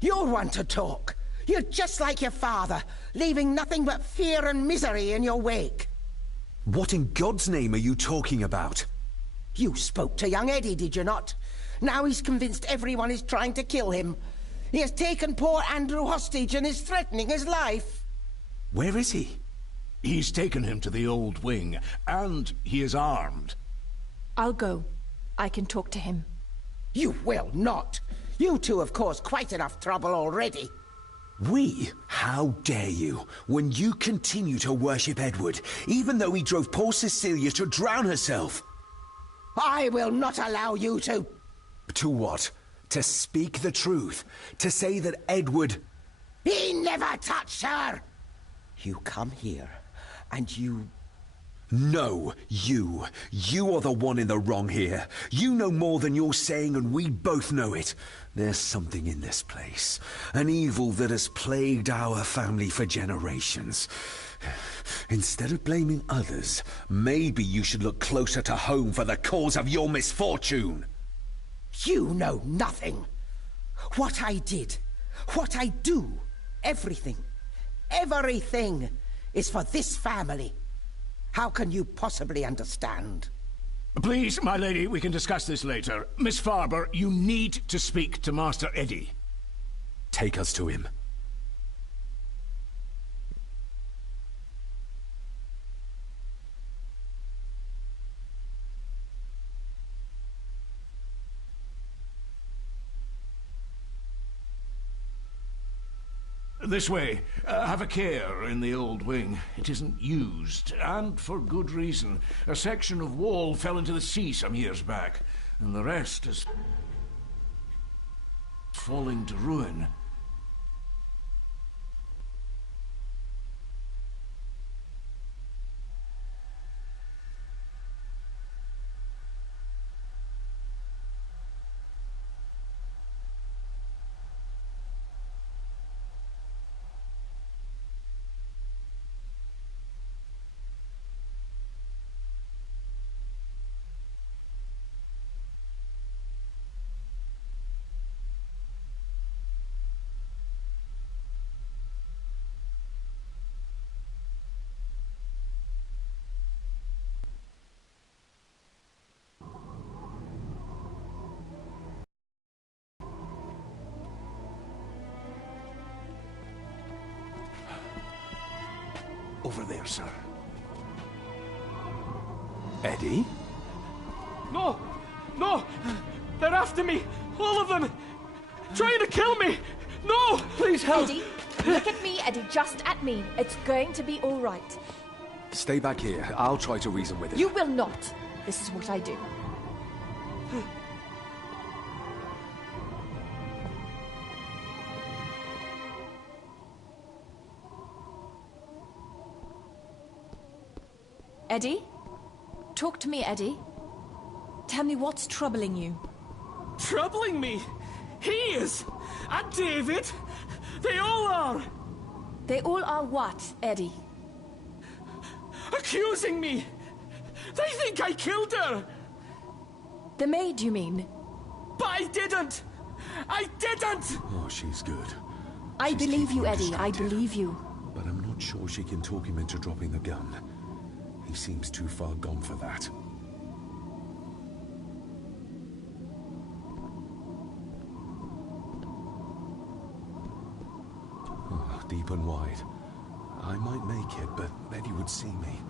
You're one to talk. You're just like your father, leaving nothing but fear and misery in your wake. What in God's name are you talking about? You spoke to young Eddie, did you not? Now he's convinced everyone is trying to kill him. He has taken poor Andrew hostage and is threatening his life. Where is he? He's taken him to the old wing, and he is armed. I'll go. I can talk to him. You will not. You two have caused quite enough trouble already. We? How dare you, when you continue to worship Edward, even though he drove poor Cecilia to drown herself? I will not allow you to... To what? To speak the truth? To say that Edward... He never touched her! You come here, and you... No, you. You are the one in the wrong here. You know more than you're saying, and we both know it. There's something in this place. An evil that has plagued our family for generations. Instead of blaming others, maybe you should look closer to home for the cause of your misfortune. You know nothing. What I did, what I do, everything is for this family. How can you possibly understand? Please, my lady, we can discuss this later. Miss Farber, you need to speak to Master Eddie. Take us to him. This way. Have a care in the old wing. It isn't used, and for good reason. A section of wall fell into the sea some years back, and the rest is falling to ruin. Over there, sir. Eddie? No! No! They're after me! All of them! Trying to kill me! No! Please help! Eddie, look at me, Eddie, just at me. It's going to be all right. Stay back here. I'll try to reason with him. You will not. This is what I do. Eddie? Talk to me, Eddie. Tell me what's troubling you. Troubling me? He is! And David! They all are! They all are what, Eddie? Accusing me! They think I killed her! The maid, you mean? But I didn't! I didn't! Oh, she's good. I She's believe you, keeping him Eddie. I distracted. believe you. But I'm not sure she can talk him into dropping the gun. He seems too far gone for that. Oh, deep and wide. I might make it, but Eddie would see me.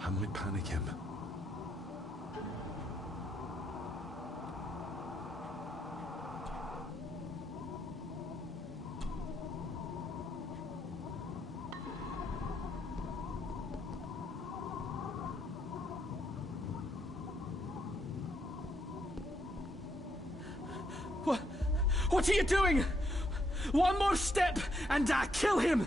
I might panic him. What are you doing? One more step and I kill him!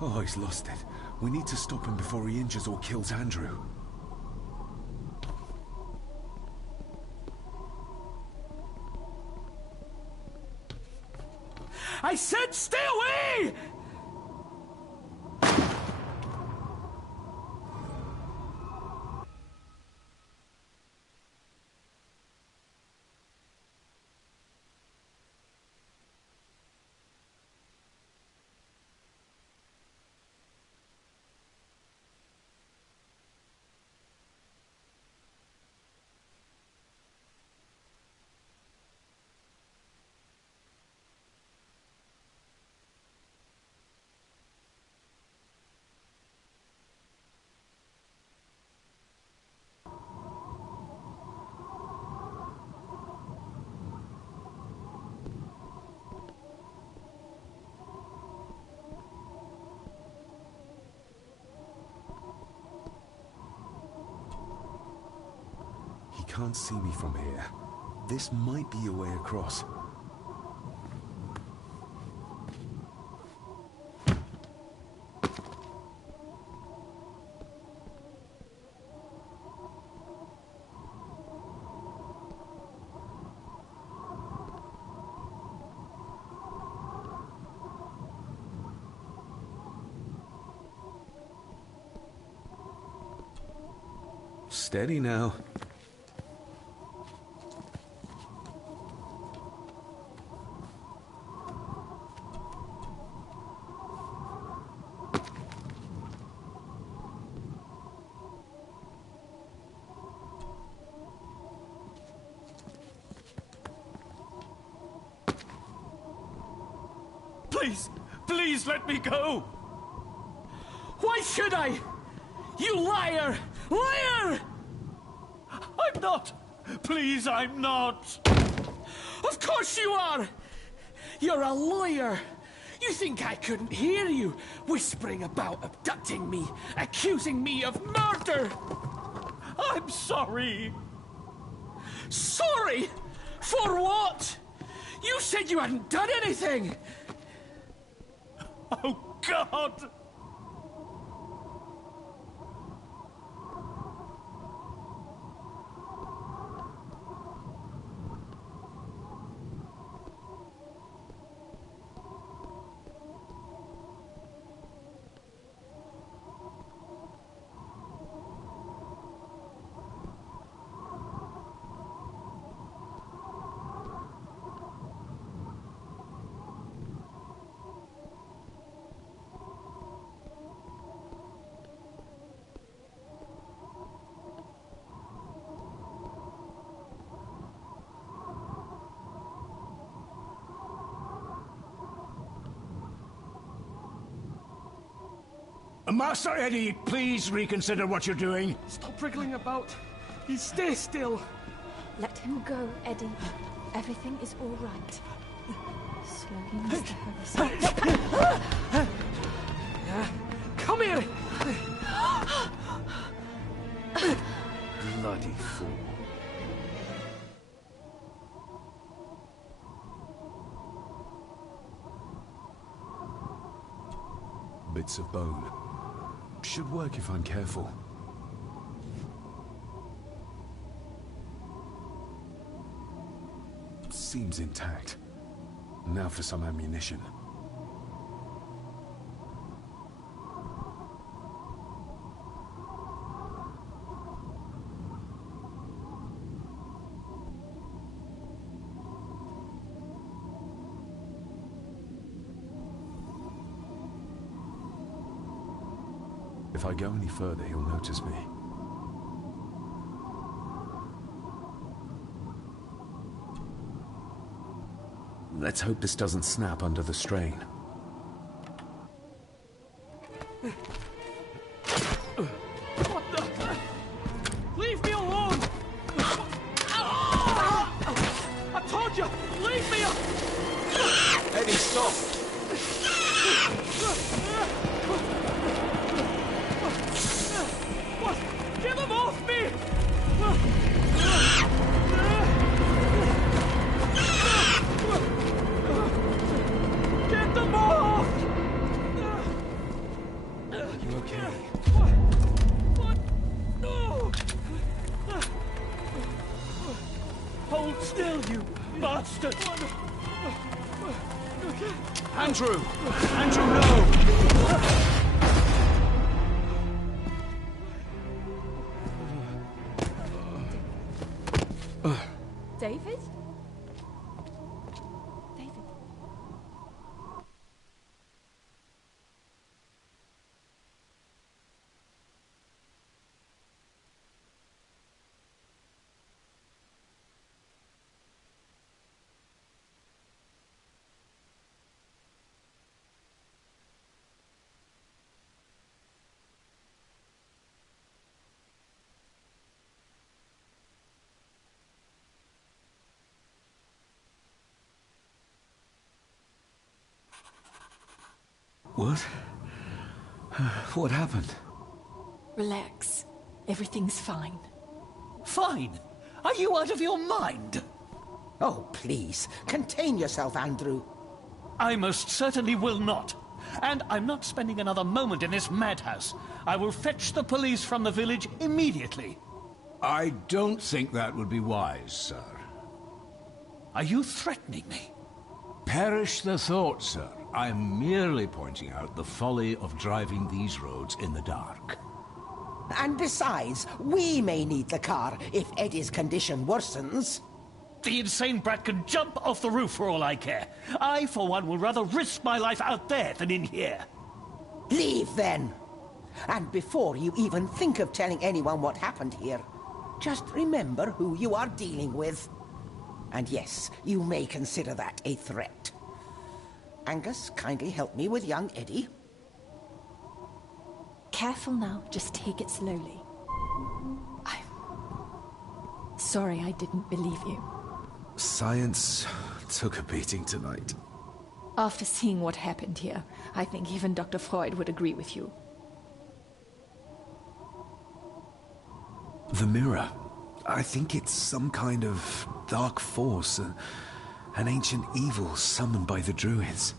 Oh, he's lost it. We need to stop him before he injures or kills Andrew. I said stay away! He can't see me from here. This might be a way across. Steady now. Please, please let me go! Why should I? You liar! Liar! I'm not! Please, I'm not! Of course you are! You're a lawyer! You think I couldn't hear you whispering about abducting me, accusing me of murder? I'm sorry! Sorry? For what? You said you hadn't done anything! Oh, God! Master Eddie, please reconsider what you're doing. Stop wriggling about. You stay still. Let him go, Eddie. Everything is all right. Slowly, Mr. Harrison. Come here! Bloody fool. Bits of bone. Should work if I'm careful. Seems intact. Now for some ammunition. If I go any further, he'll notice me. Let's hope this doesn't snap under the strain. What the? Leave me alone! I told you, leave me alone! Eddie, stop! What? Get them off me! Get them off! You okay? What? No! Hold still, you bastard! Andrew! Andrew, no! David? David? What? What happened? Relax. Everything's fine. Fine? Are you out of your mind? Oh, please, contain yourself, Andrew. I most certainly will not. And I'm not spending another moment in this madhouse. I will fetch the police from the village immediately. I don't think that would be wise, sir. Are you threatening me? Perish the thought, sir. I'm merely pointing out the folly of driving these roads in the dark. And besides, we may need the car if Eddie's condition worsens. The insane brat can jump off the roof for all I care. I, for one, will rather risk my life out there than in here. Leave, then. And before you even think of telling anyone what happened here, just remember who you are dealing with. And yes, you may consider that a threat. Angus, kindly help me with young Eddie. Careful now, just take it slowly. I'm sorry I didn't believe you. Science took a beating tonight. After seeing what happened here, I think even Dr. Freud would agree with you. The mirror. I think it's some kind of dark force, an ancient evil summoned by the Druids.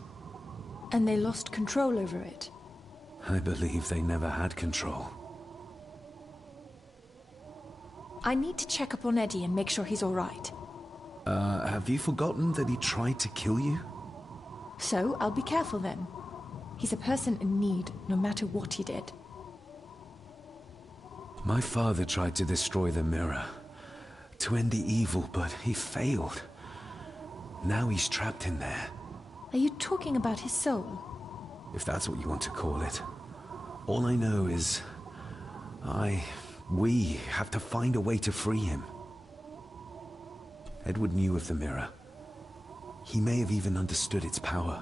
And they lost control over it. I believe they never had control. I need to check up on Eddie and make sure he's all right. Have you forgotten that he tried to kill you? So, I'll be careful then. He's a person in need, no matter what he did. My father tried to destroy the mirror, to end the evil, but he failed. Now he's trapped in there. Are you talking about his soul? If that's what you want to call it. All I know is... we have to find a way to free him. Edward knew of the mirror. He may have even understood its power.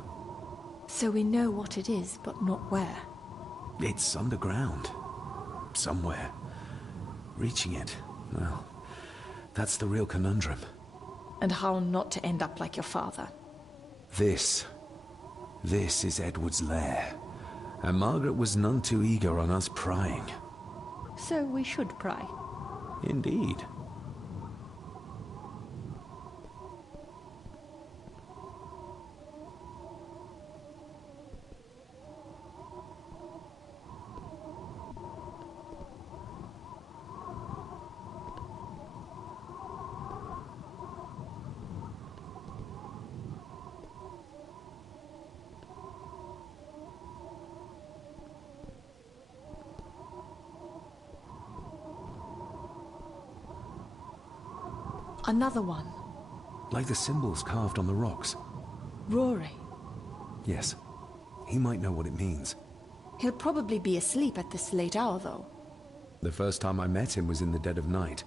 So we know what it is, but not where. It's underground. Somewhere. Reaching it, well, that's the real conundrum. And how not to end up like your father. This is Edward's lair. And Margaret was none too eager on us prying. So we should pry. Indeed. Another one. Like the symbols carved on the rocks. Rory. Yes. He might know what it means. He'll probably be asleep at this late hour, though. The first time I met him was in the dead of night.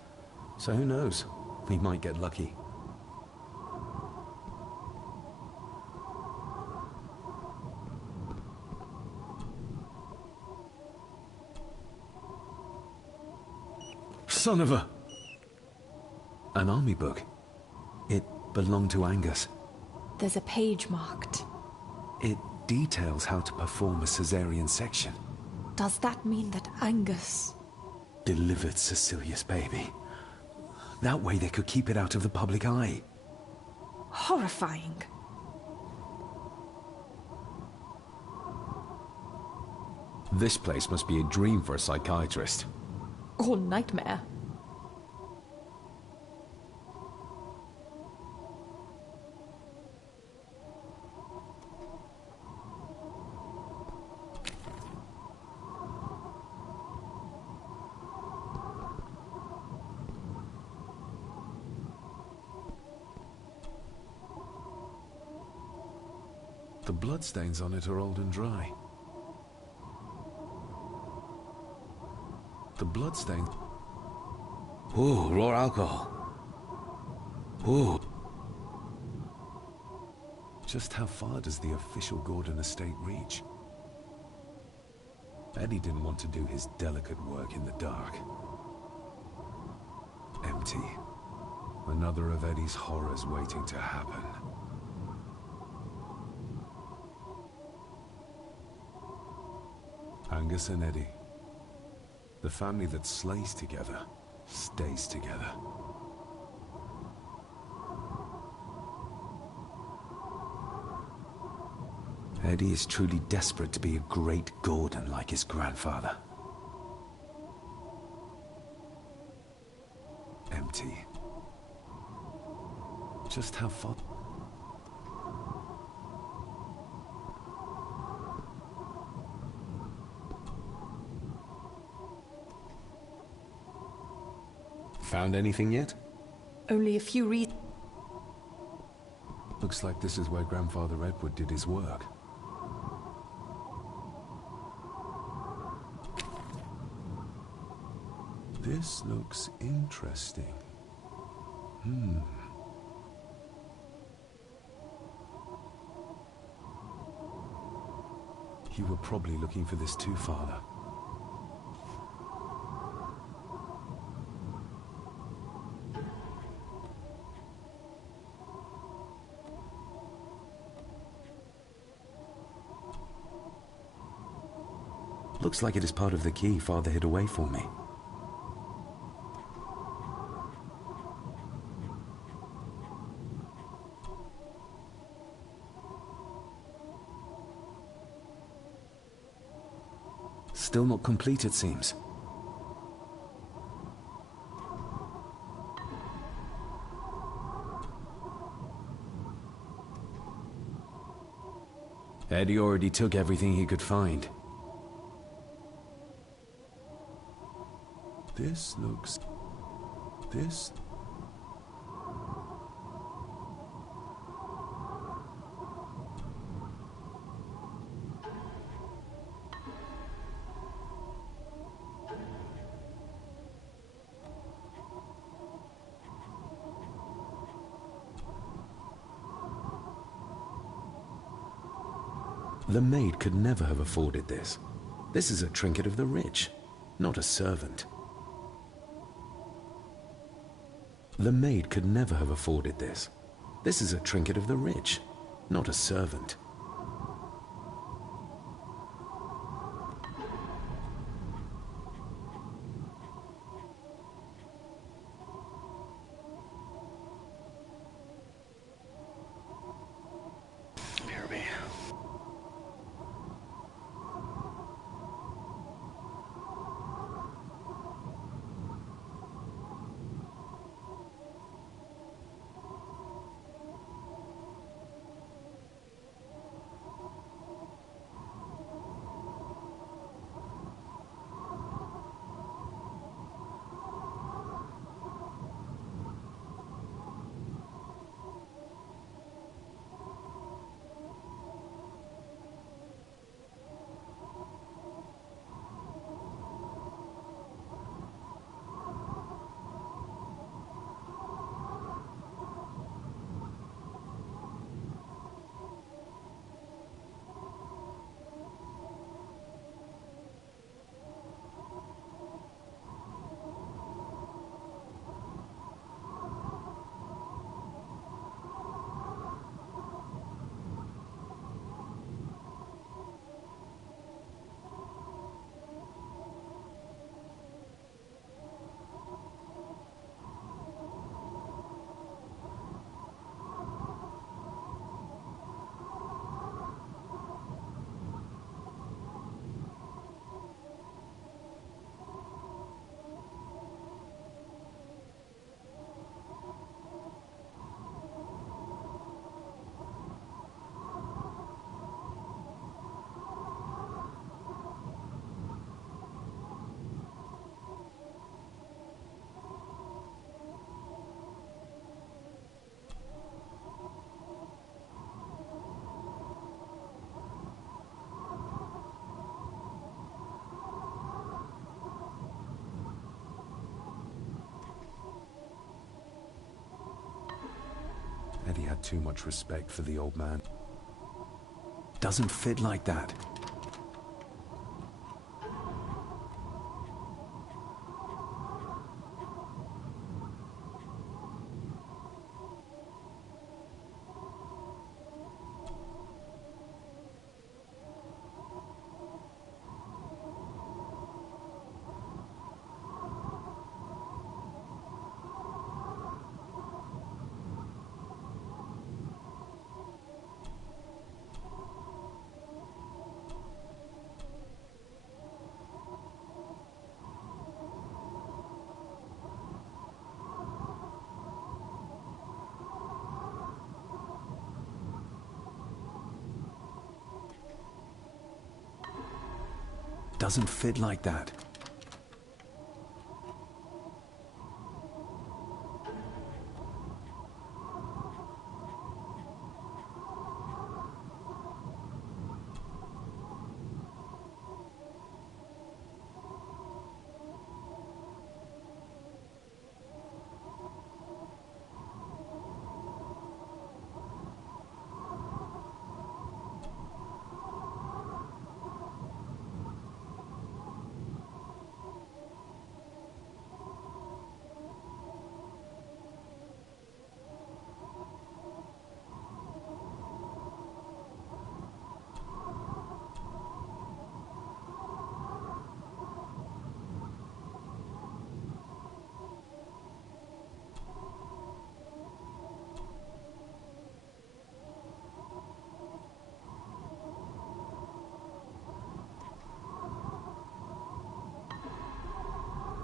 So who knows? He might get lucky. Son of a... An army book. It belonged to Angus. There's a page marked. It details how to perform a cesarean section. Does that mean that Angus... delivered Cecilia's baby? That way they could keep it out of the public eye. Horrifying. This place must be a dream for a psychiatrist. Or nightmare. The bloodstains on it are old and dry. The bloodstains... Ooh, raw alcohol. Ooh. Just how far does the official Gordon estate reach? Eddie didn't want to do his delicate work in the dark. Empty. Another of Eddie's horrors waiting to happen. Angus and Eddie. The family that slays together, stays together. Eddie is truly desperate to be a great Gordon like his grandfather. Empty. Just how far... Found anything yet? Only a few Looks like this is where Grandfather Edward did his work. This looks interesting. You were probably looking for this too, Father. Looks like it is part of the key Father hid away for me. Still not complete, it seems. Eddie already took everything he could find. This looks... This... The maid could never have afforded this. This is a trinket of the rich, not a servant. The maid could never have afforded this. This is a trinket of the rich, not a servant. Eddie had too much respect for the old man. Doesn't fit like that. Doesn't fit like that.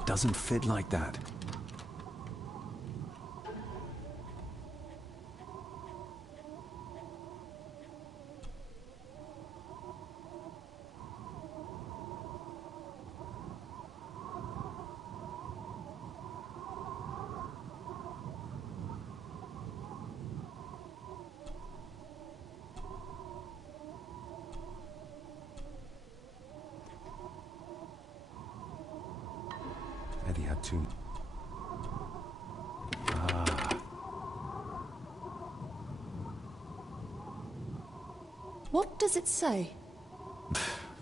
Doesn't fit like that. Eddie had too... What does it say?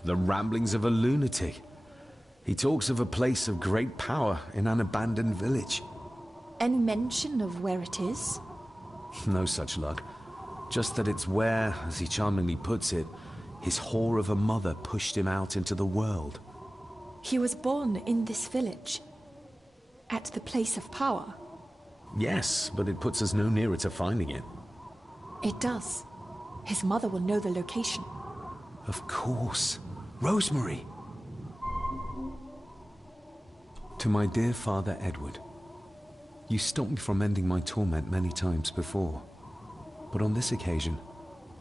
The ramblings of a lunatic. He talks of a place of great power in an abandoned village. Any mention of where it is? No such luck. Just that it's where, as he charmingly puts it, his whore of a mother pushed him out into the world. He was born in this village. At the place of power. Yes, but it puts us no nearer to finding it. It does. His mother will know the location. Of course. Rosemary! To my dear Father Edward, you stopped me from ending my torment many times before, but on this occasion,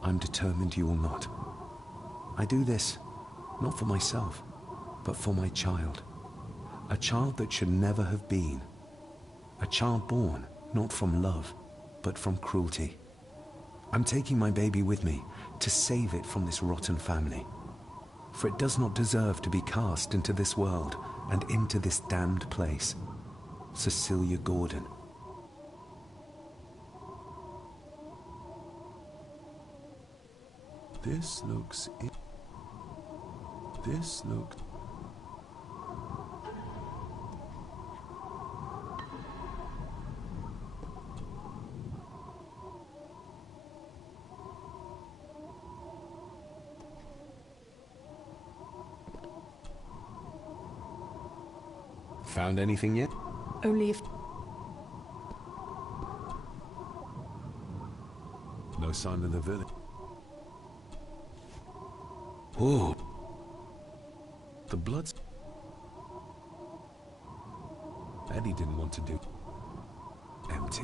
I'm determined you will not. I do this, not for myself, but for my child. A child that should never have been. A child born, not from love, but from cruelty. I'm taking my baby with me to save it from this rotten family. For it does not deserve to be cast into this world and into this damned place. Cecilia Gordon. This looks... Found anything yet? Only if... No sign of the village. Oh. The blood's... Eddie didn't want to do... Empty.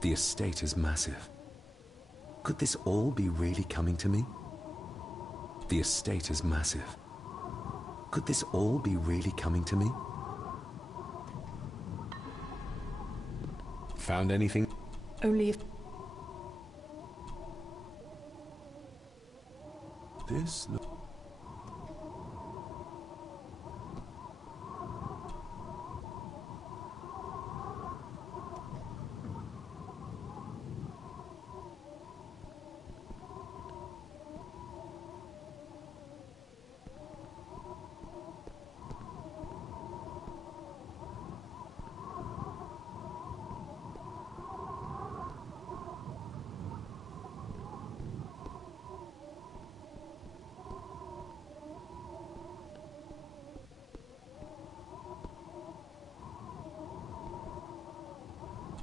The estate is massive. Could this all be really coming to me? The estate is massive. Could this all be really coming to me? Found anything? Only if... This...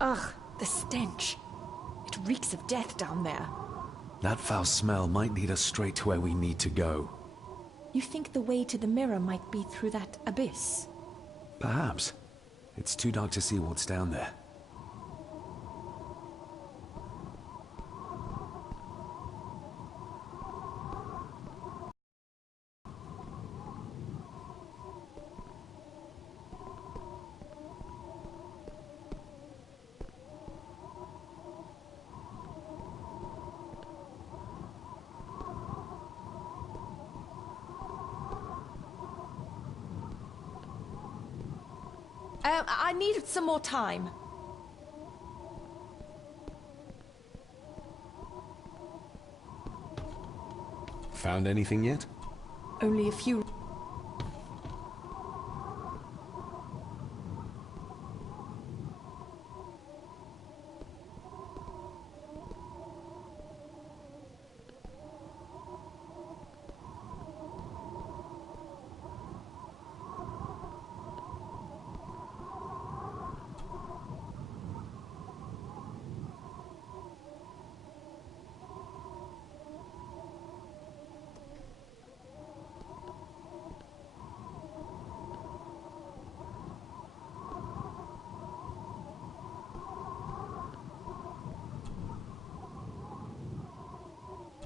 Ugh, the stench. It reeks of death down there. That foul smell might lead us straight to where we need to go. You think the way to the mirror might be through that abyss? Perhaps. It's too dark to see what's down there. I needed some more time. Found anything yet? Only a few...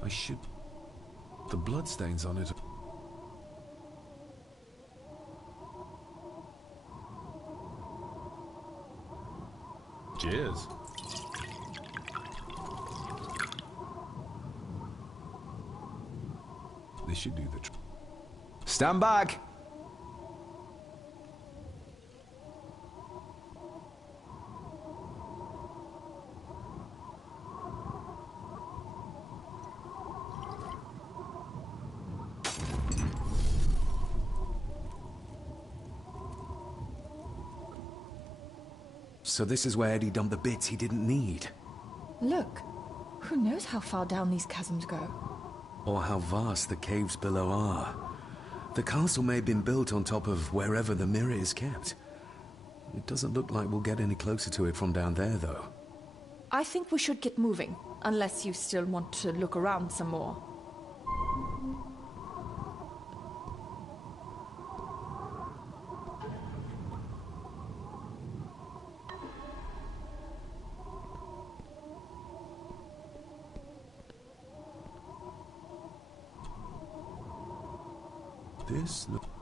I should... The bloodstains on it... Cheers. This should do the trick. Stand back! So this is where Eddie dumped the bits he didn't need. Look, who knows how far down these chasms go? Or how vast the caves below are. The castle may have been built on top of wherever the mirror is kept. It doesn't look like we'll get any closer to it from down there, though. I think we should get moving, unless you still want to look around some more. This look.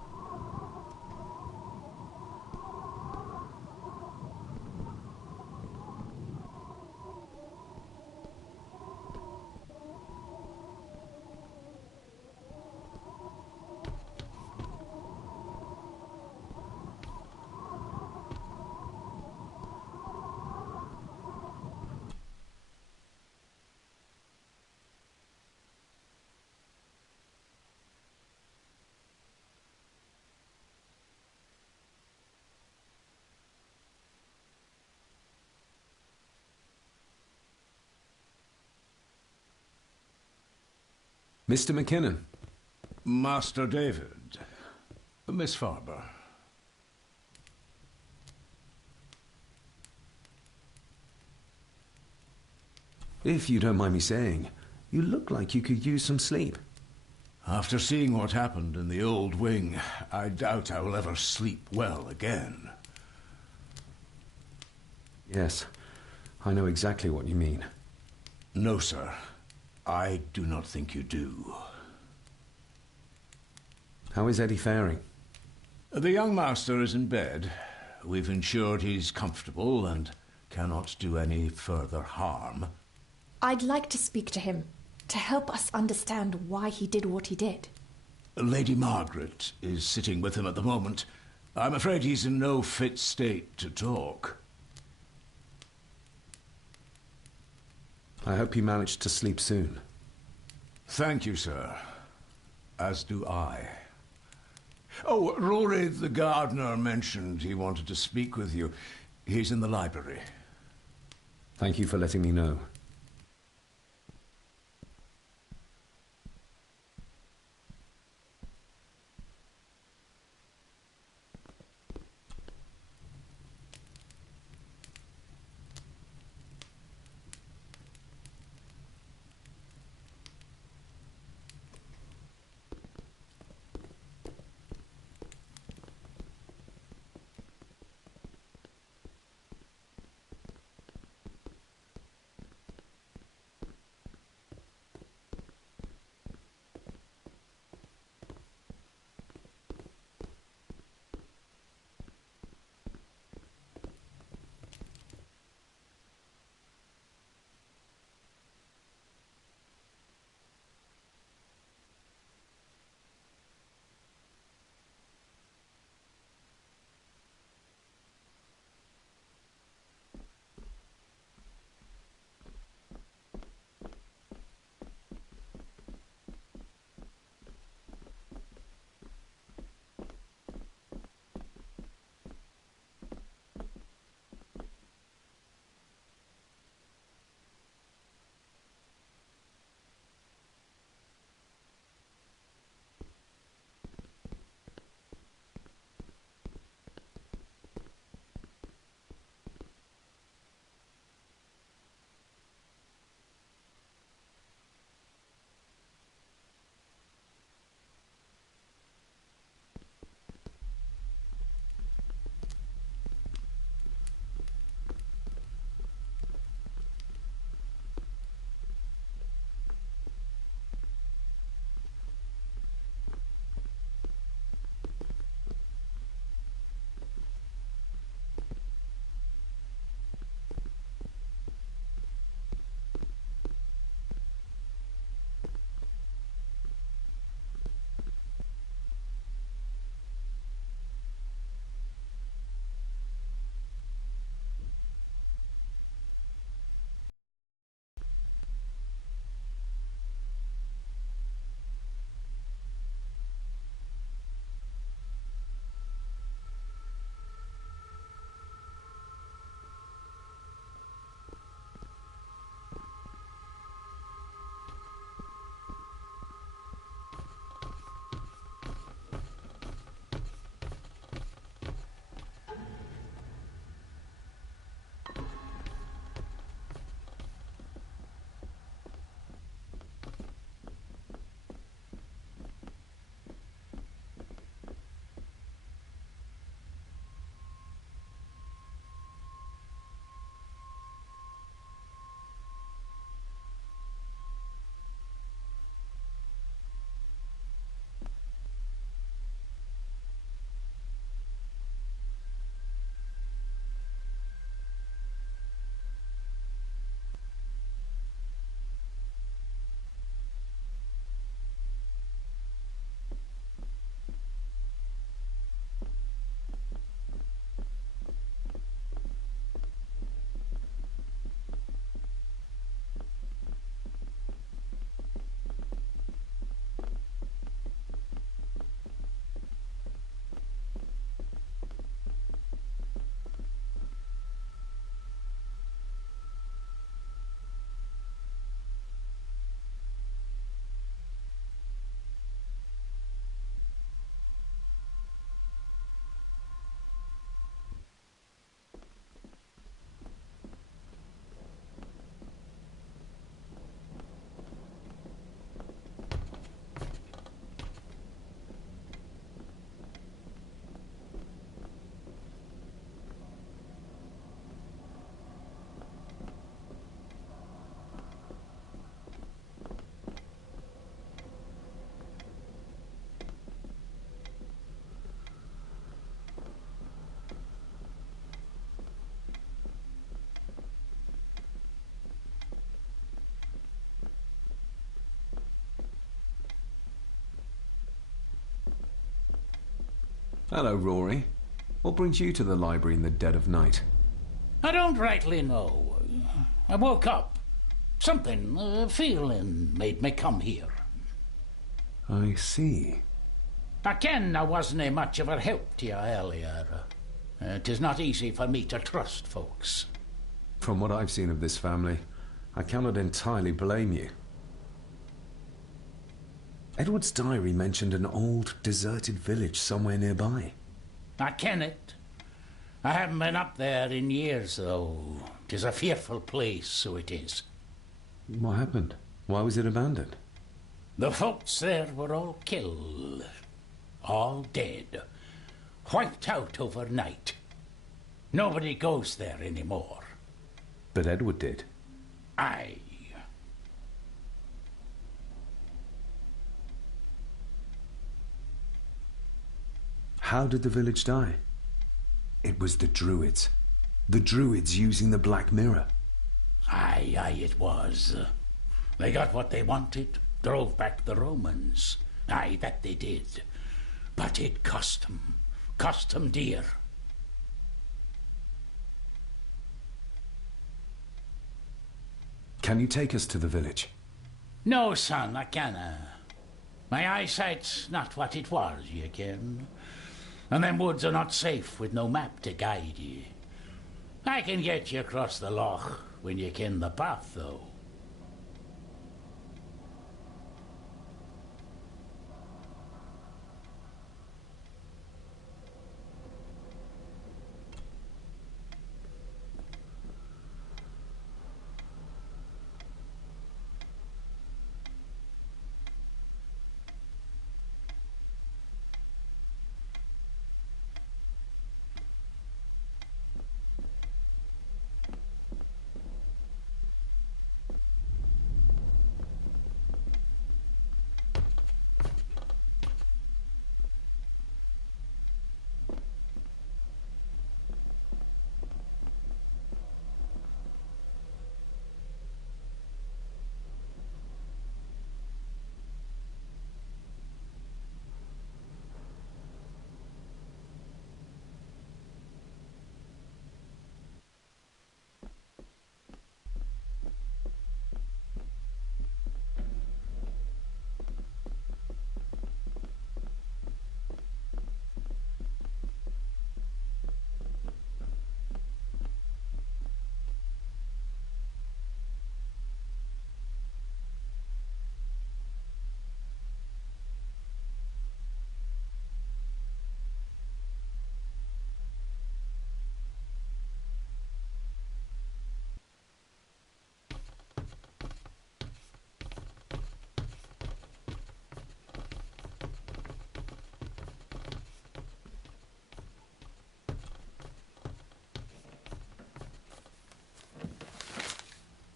Mr. McKinnon. Master David. Miss Farber. If you don't mind me saying, you look like you could use some sleep. After seeing what happened in the old wing, I doubt I will ever sleep well again. Yes, I know exactly what you mean. No, sir. I do not think you do. How is Eddie faring? The young master is in bed. We've ensured he's comfortable and cannot do any further harm. I'd like to speak to him, to help us understand why he did what he did. Lady Margaret is sitting with him at the moment. I'm afraid he's in no fit state to talk. I hope you managed to sleep soon. Thank you, sir. As do I. Oh, Rory the gardener mentioned he wanted to speak with you. He's in the library. Thank you for letting me know. Hello, Rory. What brings you to the library in the dead of night? I don't rightly know. I woke up. Something, a feeling, made me come here. I see. I ken I wasn't much of a help to you earlier. It is not easy for me to trust folks. From what I've seen of this family, I cannot entirely blame you. Edward's diary mentioned an old, deserted village somewhere nearby. I ken it. I haven't been up there in years, though. 'Tis a fearful place, so it is. What happened? Why was it abandoned? The folks there were all killed. All dead. Wiped out overnight. Nobody goes there anymore. But Edward did. Aye. How did the village die? It was the Druids. The Druids using the Black Mirror. Aye, it was. They got what they wanted, drove back the Romans. Aye, that they did. But it cost them dear. Can you take us to the village? No, son, I canna. My eyesight's not what it was, you ken. And them woods are not safe with no map to guide ye. I can get you across the loch when you ken the path, though.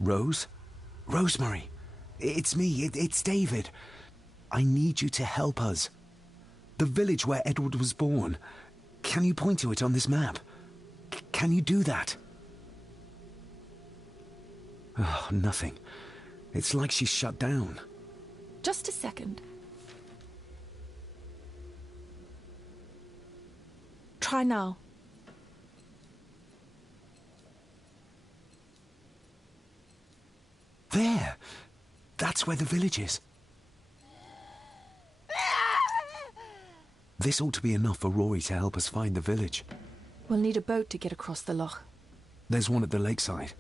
Rose? Rosemary! It's me, it's David. I need you to help us. The village where Edward was born. Can you point to it on this map? Can you do that? Oh, nothing. It's like she's shut down. Just a second. Try now. There! That's where the village is. This ought to be enough for Rory to help us find the village. We'll need a boat to get across the loch. There's one at the lakeside.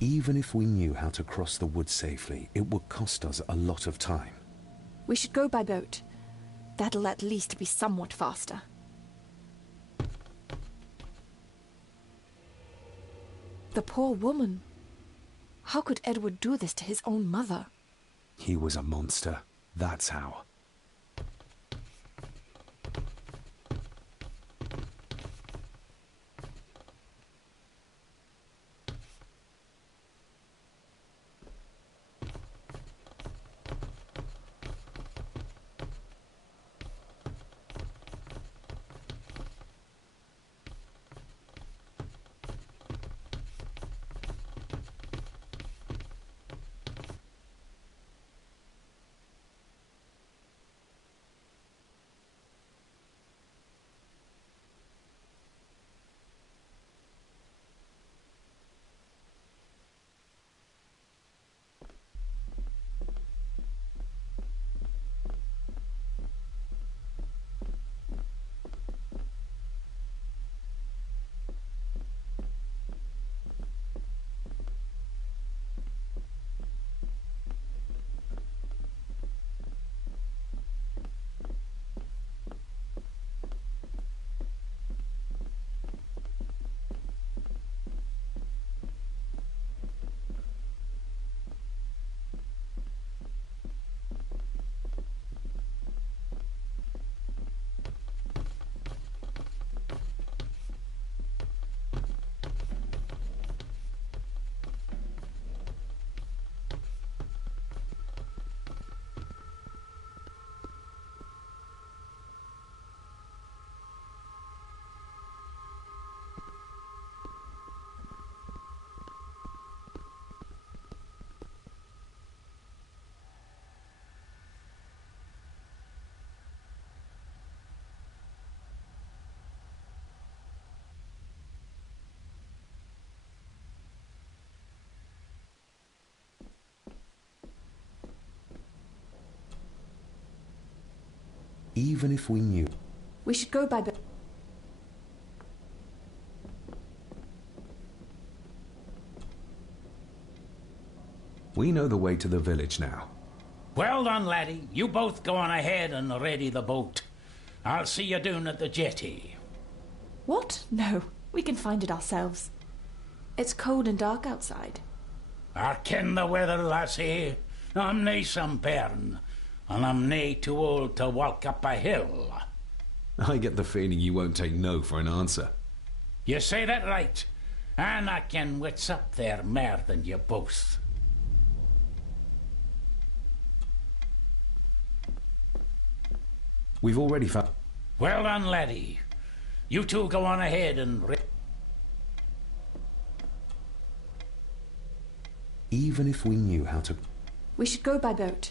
Even if we knew how to cross the woods safely, it would cost us a lot of time. We should go by boat. That'll at least be somewhat faster. The poor woman. How could Edward do this to his own mother? He was a monster. That's how. Even if we knew. We should go by boat. We know the way to the village now. Well done, laddie. You both go on ahead and ready the boat. I'll see you down at the jetty. What? No, we can find it ourselves. It's cold and dark outside. I ken the weather, lassie. I'm nae some bairn, and I'm nae too old to walk up a hill. I get the feeling you won't take no for an answer. You say that right, and I ken what's up there mair than you both. We've already found... Well done, laddie. You two go on ahead and... Even if we knew how to... We should go by boat.